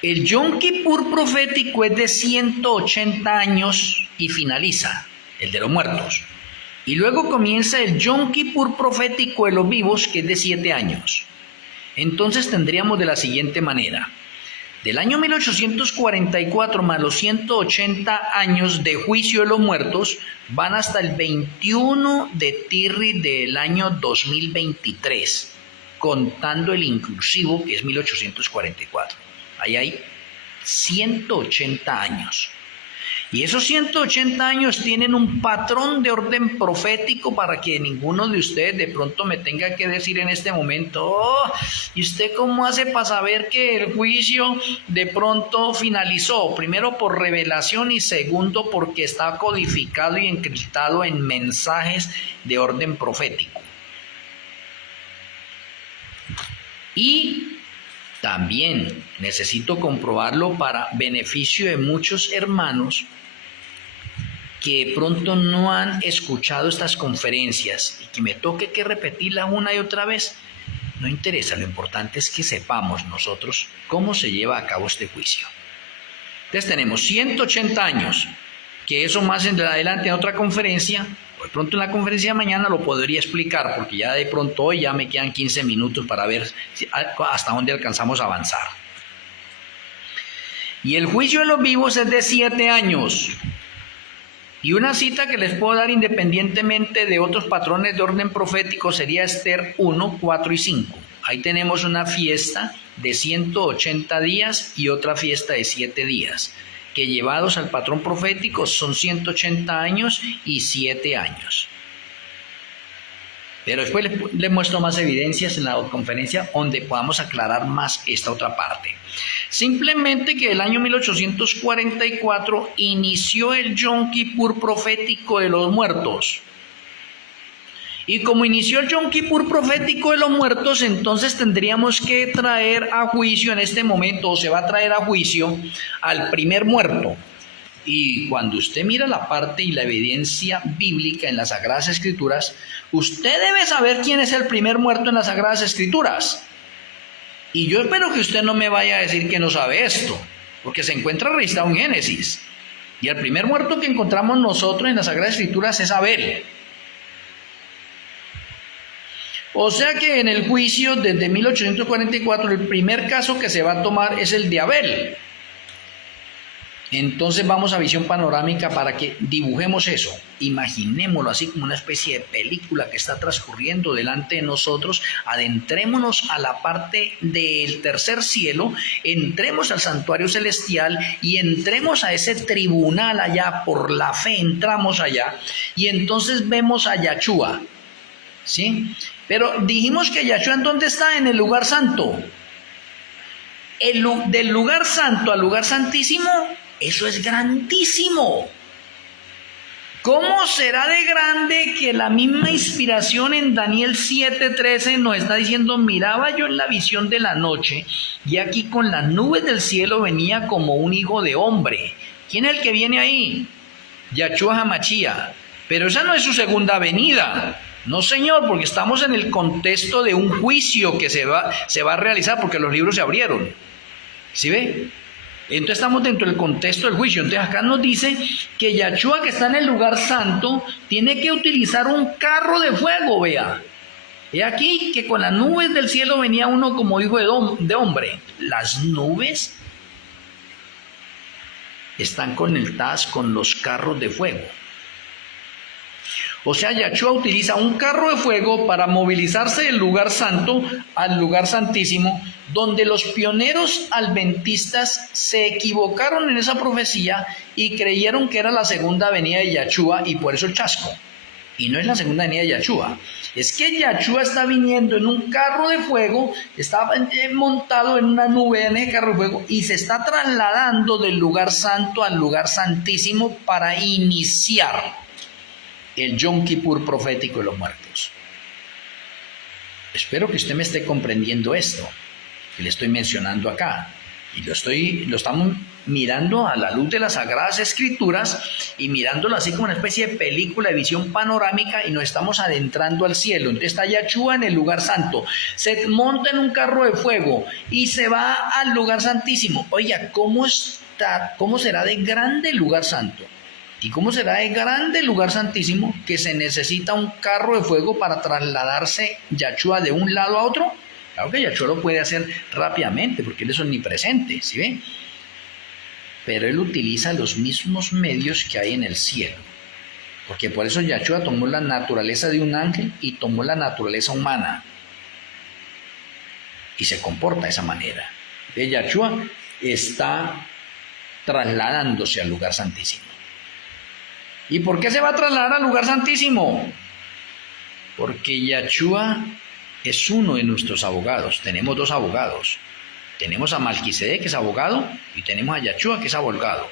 El Yom Kippur profético es de 180 años y finaliza, el de los muertos. Y luego comienza el Yom Kippur profético de los vivos, que es de 7 años. Entonces tendríamos de la siguiente manera: del año 1844 más los 180 años de juicio de los muertos van hasta el 21 de Tirri del año 2023, contando el inclusivo, que es 1844. Ahí hay 180 años. Y esos 180 años tienen un patrón de orden profético para que ninguno de ustedes de pronto me tenga que decir en este momento: oh, ¿y usted cómo hace para saber que el juicio de pronto finalizó? Primero, por revelación, y segundo, porque está codificado y encriptado en mensajes de orden profético. Y también necesito comprobarlo para beneficio de muchos hermanos que de pronto no han escuchado estas conferencias y que me toque que repetirlas una y otra vez. No interesa, lo importante es que sepamos nosotros cómo se lleva a cabo este juicio. Entonces tenemos 180 años, que eso más en adelante en otra conferencia, o de pronto en la conferencia de mañana lo podría explicar, porque ya de pronto hoy ya me quedan 15 minutos para ver hasta dónde alcanzamos a avanzar. Y el juicio de los vivos es de 7 años. Y una cita que les puedo dar independientemente de otros patrones de orden profético sería Esther 1, 4 y 5. Ahí tenemos una fiesta de 180 días y otra fiesta de 7 días, que llevados al patrón profético son 180 años y 7 años. Pero después les muestro más evidencias en la conferencia donde podamos aclarar más esta otra parte. Simplemente que el año 1844 inició el Yom Kippur profético de los muertos. Y como inició el Yom Kippur profético de los muertos, entonces tendríamos que traer a juicio en este momento, o se va a traer a juicio al primer muerto. Y cuando usted mira la parte y la evidencia bíblica en las Sagradas Escrituras, usted debe saber quién es el primer muerto en las Sagradas Escrituras. Y yo espero que usted no me vaya a decir que no sabe esto, porque se encuentra registrado en Génesis. Y el primer muerto que encontramos nosotros en las Sagradas Escrituras es Abel. O sea que en el juicio desde 1844 el primer caso que se va a tomar es el de Abel. Entonces vamos a visión panorámica para que dibujemos eso, imaginémoslo así como una especie de película que está transcurriendo delante de nosotros, adentrémonos a la parte del tercer cielo, entremos al santuario celestial y entremos a ese tribunal allá, por la fe entramos allá y entonces vemos a Yahshua, ¿sí? Pero dijimos que Yahshua ¿en dónde está? En el lugar santo. Del lugar santo al lugar santísimo, eso es grandísimo. ¿Cómo será de grande que la misma inspiración en Daniel 7:13 nos está diciendo: miraba yo en la visión de la noche, y aquí con las nubes del cielo venía como un hijo de hombre? ¿Quién es el que viene ahí? Yahshua HaMashiach. Pero esa no es su segunda venida. No, señor, porque estamos en el contexto de un juicio que se va a realizar porque los libros se abrieron. ¿Sí ve? Entonces estamos dentro del contexto del juicio. Entonces acá nos dice que Yahshua, que está en el lugar santo, tiene que utilizar un carro de fuego, vea. He aquí que con las nubes del cielo venía uno como hijo de hombre. Las nubes están conectadas con los carros de fuego. O sea, Yahshua utiliza un carro de fuego para movilizarse del lugar santo al lugar santísimo, donde los pioneros adventistas se equivocaron en esa profecía y creyeron que era la segunda venida de Yahshua, y por eso el chasco. Y no es la segunda venida de Yahshua. Es que Yahshua está viniendo en un carro de fuego, está montado en una nube en ese carro de fuego y se está trasladando del lugar santo al lugar santísimo para iniciar el Yom Kippur profético de los muertos. Espero que usted me esté comprendiendo esto que le estoy mencionando acá. Y lo estamos mirando a la luz de las Sagradas Escrituras y mirándolo así como una especie de película de visión panorámica, y nos estamos adentrando al cielo. Entonces está Yahshua en el lugar santo, se monta en un carro de fuego y se va al lugar santísimo. Oiga, ¿cómo será de grande el lugar santo? ¿Y cómo será de grande el lugar santísimo que se necesita un carro de fuego para trasladarse Yahshua de un lado a otro? Claro que Yahshua lo puede hacer rápidamente porque él es omnipresente, ¿sí ven? Pero él utiliza los mismos medios que hay en el cielo. Porque por eso Yahshua tomó la naturaleza de un ángel y tomó la naturaleza humana. Y se comporta de esa manera. Yahshua está trasladándose al lugar santísimo. ¿Y por qué se va a trasladar al lugar santísimo? Porque Yahshua es uno de nuestros abogados. Tenemos dos abogados. Tenemos a Malquisedec, que es abogado, y tenemos a Yahshua, que es abogado.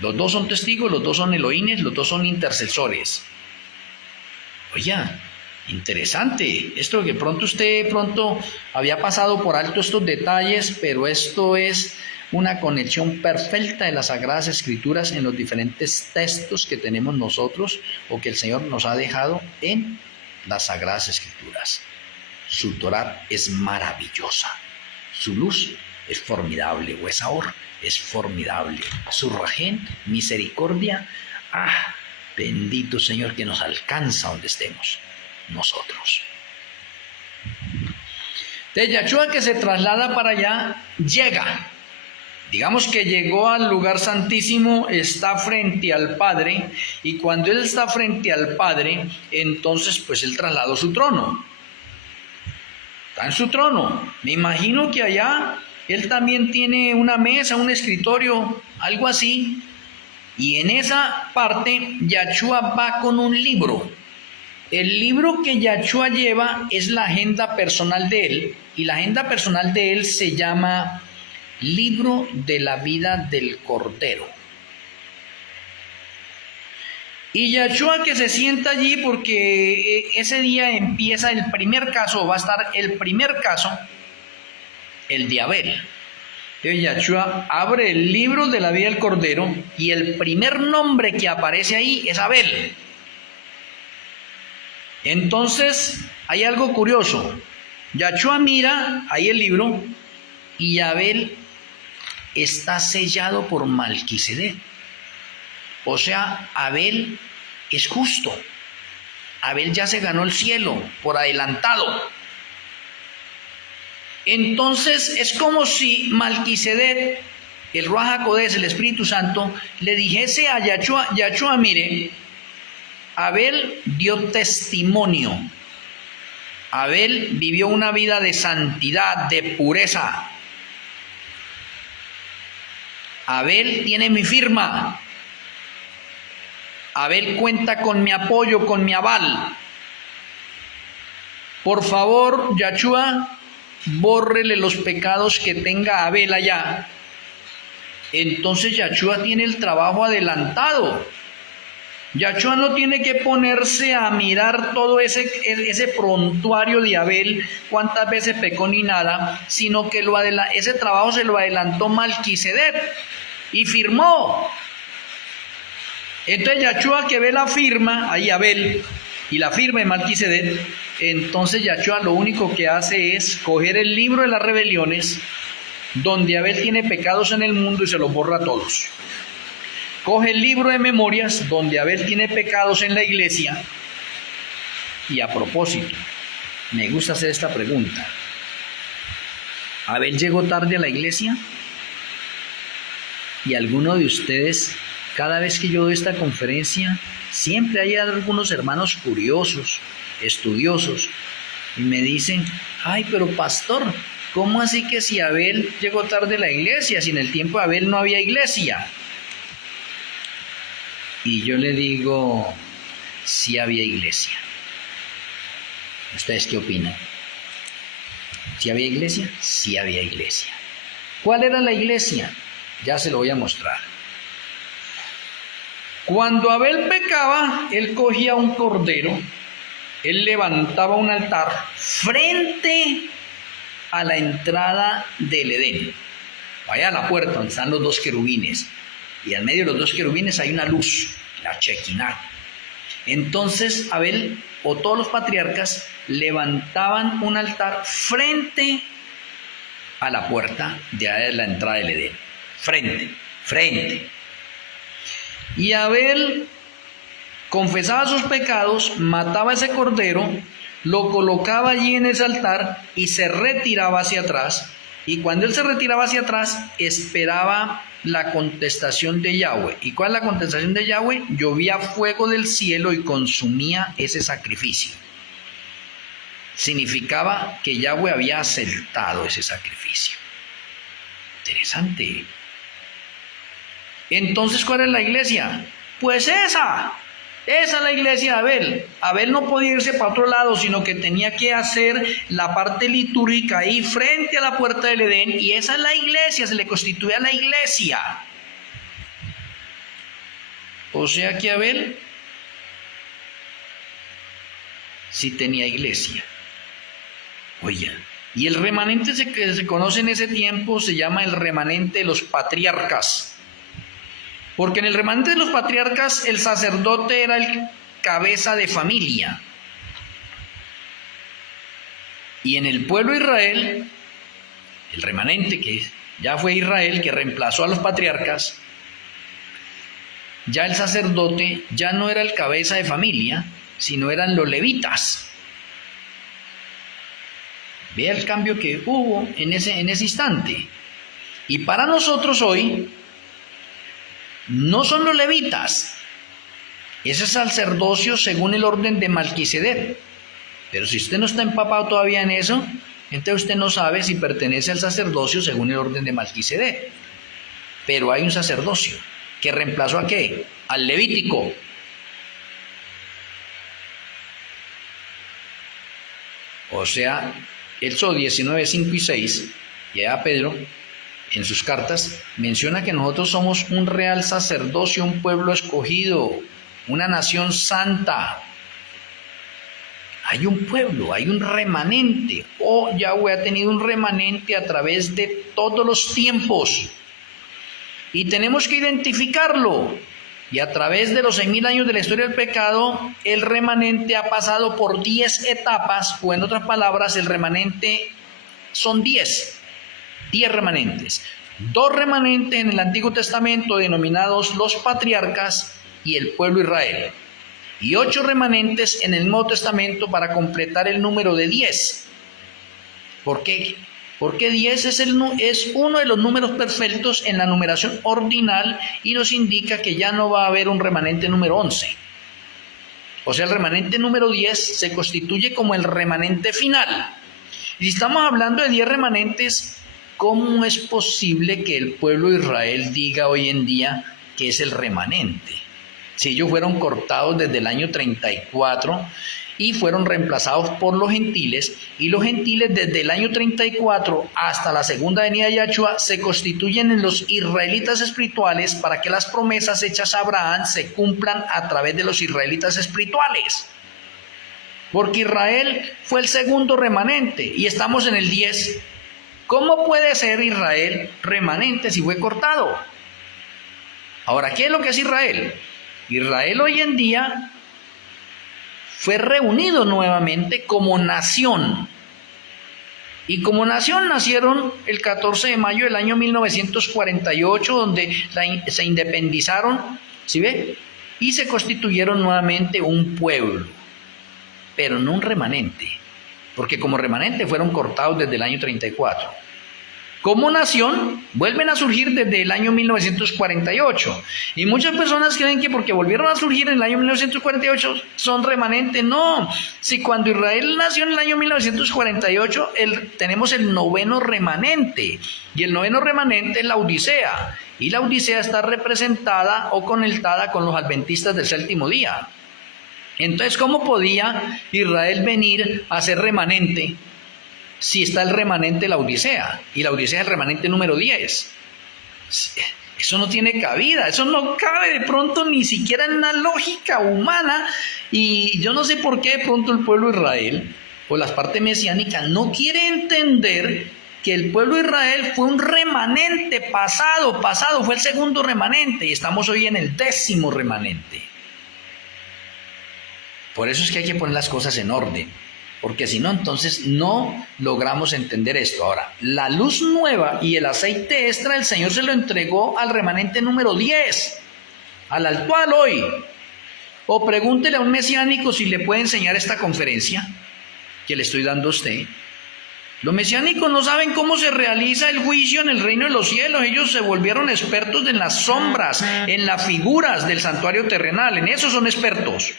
Los dos son testigos, los dos son Elohines, los dos son intercesores. Oye, interesante. Esto que usted había pasado por alto estos detalles, pero esto es una conexión perfecta de las Sagradas Escrituras en los diferentes textos que tenemos nosotros o que el Señor nos ha dejado en las Sagradas Escrituras. Su Torá es maravillosa, su luz es formidable, Huesaor es formidable, su Rajén, misericordia, bendito Señor, que nos alcanza donde estemos nosotros. De Yahshua, que se traslada para allá, llega. Digamos que llegó al lugar santísimo, está frente al Padre, y cuando él está frente al Padre, entonces pues él trasladó su trono. Está en su trono. Me imagino que allá él también tiene una mesa, un escritorio, algo así, y en esa parte Yahshua va con un libro. El libro que Yahshua lleva es la agenda personal de él, y la agenda personal de él se llama Libro de la Vida del Cordero. Y Yahshua, que se sienta allí porque ese día empieza el primer caso, va a estar el primer caso, el de Abel. Entonces Yahshua abre el libro de la vida del Cordero y el primer nombre que aparece ahí es Abel. Entonces hay algo curioso. Yahshua mira ahí el libro y Abel está sellado por Malquisedec. O sea, Abel es justo. Abel ya se ganó el cielo por adelantado. Entonces es como si Malquisedec, el Ruaj HaKodesh, el Espíritu Santo, le dijese a Yahshua, mire, Abel dio testimonio. Abel vivió una vida de santidad, de pureza. Abel tiene mi firma. Abel cuenta con mi apoyo, con mi aval. Por favor, Yahshua, bórrele los pecados que tenga Abel allá. Entonces Yahshua tiene el trabajo adelantado. Yahshua no tiene que ponerse a mirar todo ese prontuario de Abel, cuántas veces pecó ni nada, sino que ese trabajo se lo adelantó Malquisedec y firmó. Entonces Yahshua, que ve la firma, ahí Abel, y la firma de Malquisedec, entonces Yahshua lo único que hace es coger el libro de las rebeliones, donde Abel tiene pecados en el mundo, y se los borra a todos. Coge el libro de memorias, donde Abel tiene pecados en la iglesia. Y a propósito, me gusta hacer esta pregunta. ¿Abel llegó tarde a la iglesia? ¿Y alguno de ustedes, cada vez que yo doy esta conferencia, siempre hay algunos hermanos curiosos, estudiosos, y me dicen, ay, pero pastor, ¿cómo así que si Abel llegó tarde a la iglesia, si en el tiempo de Abel no había iglesia? Y yo le digo, sí había iglesia. ¿Ustedes qué opinan? ¿Sí había iglesia? Sí había iglesia. ¿Cuál era la iglesia? Ya se lo voy a mostrar. Cuando Abel pecaba, él cogía un cordero, él levantaba un altar frente a la entrada del Edén. Vaya a la puerta donde están los dos querubines. Y en medio de los dos querubines hay una luz, la Shekinah. Entonces Abel o todos los patriarcas levantaban un altar frente a la puerta de la entrada del Edén. Frente. Y Abel confesaba sus pecados, mataba ese cordero, lo colocaba allí en ese altar y se retiraba hacia atrás. Y cuando él se retiraba hacia atrás, esperaba la contestación de Yahweh. ¿Y cuál es la contestación de Yahweh? Llovía fuego del cielo y consumía ese sacrificio. Significaba que Yahweh había aceptado ese sacrificio. Interesante. Entonces, ¿cuál es la iglesia? Pues esa es la iglesia de Abel. Abel no podía irse para otro lado, sino que tenía que hacer la parte litúrgica ahí frente a la puerta del Edén, y esa es la iglesia, se le constituía la iglesia. O sea que Abel sí tenía iglesia. Oye, y el remanente que se conoce en ese tiempo se llama el remanente de los patriarcas. Porque en el remanente de los patriarcas el sacerdote era el cabeza de familia. Y en el pueblo de Israel, el remanente que ya fue Israel, que reemplazó a los patriarcas, ya el sacerdote ya no era el cabeza de familia, sino eran los levitas. Vea el cambio que hubo en ese instante. Y para nosotros hoy, no son los levitas, ese sacerdocio según el orden de Malquisedec. Pero si usted no está empapado todavía en eso, entonces usted no sabe si pertenece al sacerdocio según el orden de Malquisedec. Pero hay un sacerdocio que reemplazó ¿a qué? Al levítico. O sea, Éxodo 19, 5 y 6, y a Pedro en sus cartas menciona que nosotros somos un real sacerdocio, un pueblo escogido, una nación santa. Hay un pueblo, hay un remanente. Yahweh ha tenido un remanente a través de todos los tiempos. Y tenemos que identificarlo. Y a través de los 6,000 años de la historia del pecado, el remanente ha pasado por 10 etapas, o en otras palabras, el remanente son 10 remanentes. 2 remanentes en el Antiguo Testamento denominados los patriarcas y el pueblo Israel. y 8 remanentes en el Nuevo Testamento para completar el número de 10. ¿Por qué? Porque 10 es uno de los números perfectos en la numeración ordinal y nos indica que ya no va a haber un remanente número 11. O sea, el remanente número 10 se constituye como el remanente final. Y si estamos hablando de 10 remanentes, ¿cómo es posible que el pueblo de Israel diga hoy en día que es el remanente? Si ellos fueron cortados desde el año 34 y fueron reemplazados por los gentiles, y los gentiles desde el año 34 hasta la segunda venida de Yahshua se constituyen en los israelitas espirituales para que las promesas hechas a Abraham se cumplan a través de los israelitas espirituales. Porque Israel fue el segundo remanente y estamos en el 10. ¿Cómo puede ser Israel remanente si fue cortado? Ahora, ¿qué es lo que es Israel? Israel hoy en día fue reunido nuevamente como nación. Y como nación nacieron el 14 de mayo del año 1948, donde se independizaron, ¿sí ve? Y se constituyeron nuevamente un pueblo, pero no un remanente, porque como remanente fueron cortados desde el año 34. Como nación, vuelven a surgir desde el año 1948. Y muchas personas creen que porque volvieron a surgir en el año 1948 son remanentes. No, si cuando Israel nació en el año 1948, tenemos el noveno remanente. Y el noveno remanente es la Odisea. Y la Odisea está representada o conectada con los adventistas del séptimo día. Entonces, ¿cómo podía Israel venir a ser remanente si está el remanente de la Odisea? Y la Odisea es el remanente número 10. Eso no tiene cabida, eso no cabe de pronto ni siquiera en la lógica humana. Y yo no sé por qué de pronto el pueblo de Israel, o las partes mesiánicas, no quiere entender que el pueblo de Israel fue un remanente pasado, fue el segundo remanente y estamos hoy en el 10º remanente. Por eso es que hay que poner las cosas en orden, porque si no, entonces no logramos entender esto. Ahora, la luz nueva y el aceite extra, el Señor se lo entregó al remanente número 10, al actual hoy. O pregúntele a un mesiánico si le puede enseñar esta conferencia que le estoy dando a usted. Los mesiánicos no saben cómo se realiza el juicio en el reino de los cielos. Ellos se volvieron expertos en las sombras, en las figuras del santuario terrenal, en eso son expertos.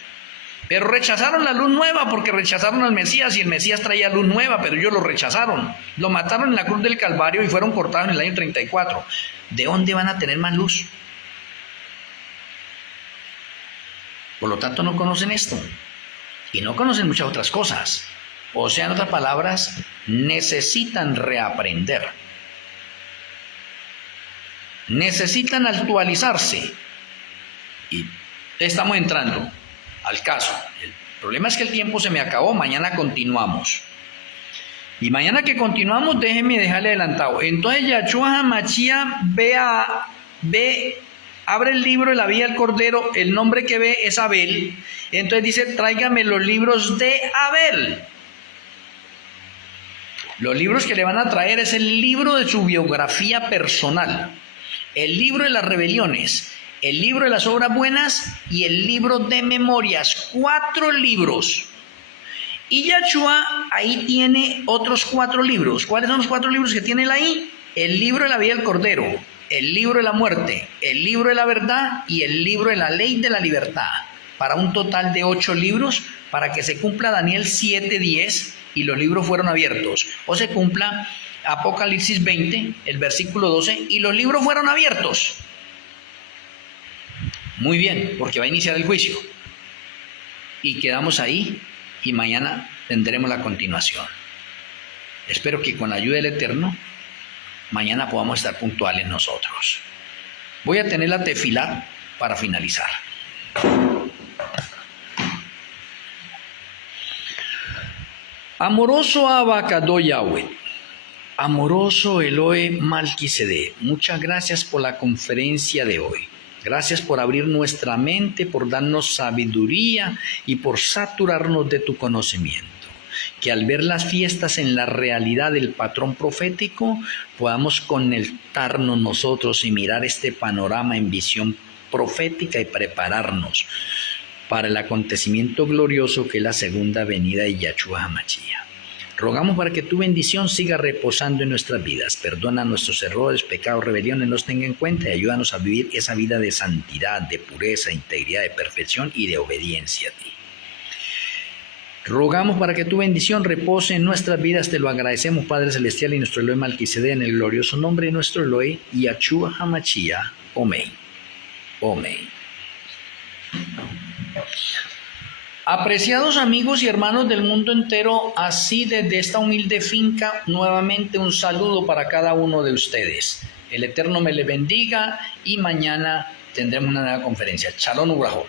Pero rechazaron la luz nueva porque rechazaron al Mesías y el Mesías traía luz nueva, pero ellos lo rechazaron. Lo mataron en la cruz del Calvario y fueron cortados en el año 34. ¿De dónde van a tener más luz? Por lo tanto, no conocen esto. Y no conocen muchas otras cosas. O sea, en otras palabras, necesitan reaprender. Necesitan actualizarse. Y estamos entrando al caso. El problema es que el tiempo se me acabó, mañana continuamos. Y mañana que continuamos, déjenme dejarle adelantado. Entonces Yahshua HaMashiach abre el libro de la vida del Cordero, el nombre que ve es Abel. Entonces dice, tráigame los libros de Abel. Los libros que le van a traer es el libro de su biografía personal, el libro de las rebeliones, el libro de las obras buenas y el libro de memorias. 4 libros. Y Yahshua ahí tiene otros 4 libros. ¿Cuáles son los 4 libros que tiene él ahí? El libro de la vida del Cordero, el libro de la muerte, el libro de la verdad y el libro de la ley de la libertad. Para un total de 8 libros, para que se cumpla Daniel 7:10 y los libros fueron abiertos. O se cumpla Apocalipsis 20, el versículo 12, y los libros fueron abiertos. Muy bien, porque va a iniciar el juicio. Y quedamos ahí y mañana tendremos la continuación. Espero que con la ayuda del Eterno, mañana podamos estar puntuales nosotros. Voy a tener la tefilá para finalizar. Amoroso Abacadó Yahweh, amoroso Elohe Malquisedec, muchas gracias por la conferencia de hoy. Gracias por abrir nuestra mente, por darnos sabiduría y por saturarnos de tu conocimiento. Que al ver las fiestas en la realidad del patrón profético, podamos conectarnos nosotros y mirar este panorama en visión profética y prepararnos para el acontecimiento glorioso que es la segunda venida de Yahshua HaMashiach. Rogamos para que tu bendición siga reposando en nuestras vidas. Perdona nuestros errores, pecados, rebeliones, los tenga en cuenta y ayúdanos a vivir esa vida de santidad, de pureza, integridad, de perfección y de obediencia a ti. Rogamos para que tu bendición repose en nuestras vidas. Te lo agradecemos, Padre Celestial, y nuestro Eloi Melquisedec, en el glorioso nombre de nuestro Eloi, Yahshua HaMashiach. Amén. Amén. Apreciados amigos y hermanos del mundo entero, así desde esta humilde finca, nuevamente un saludo para cada uno de ustedes. El Eterno me les bendiga y mañana tendremos una nueva conferencia. Shalom Ubrahot.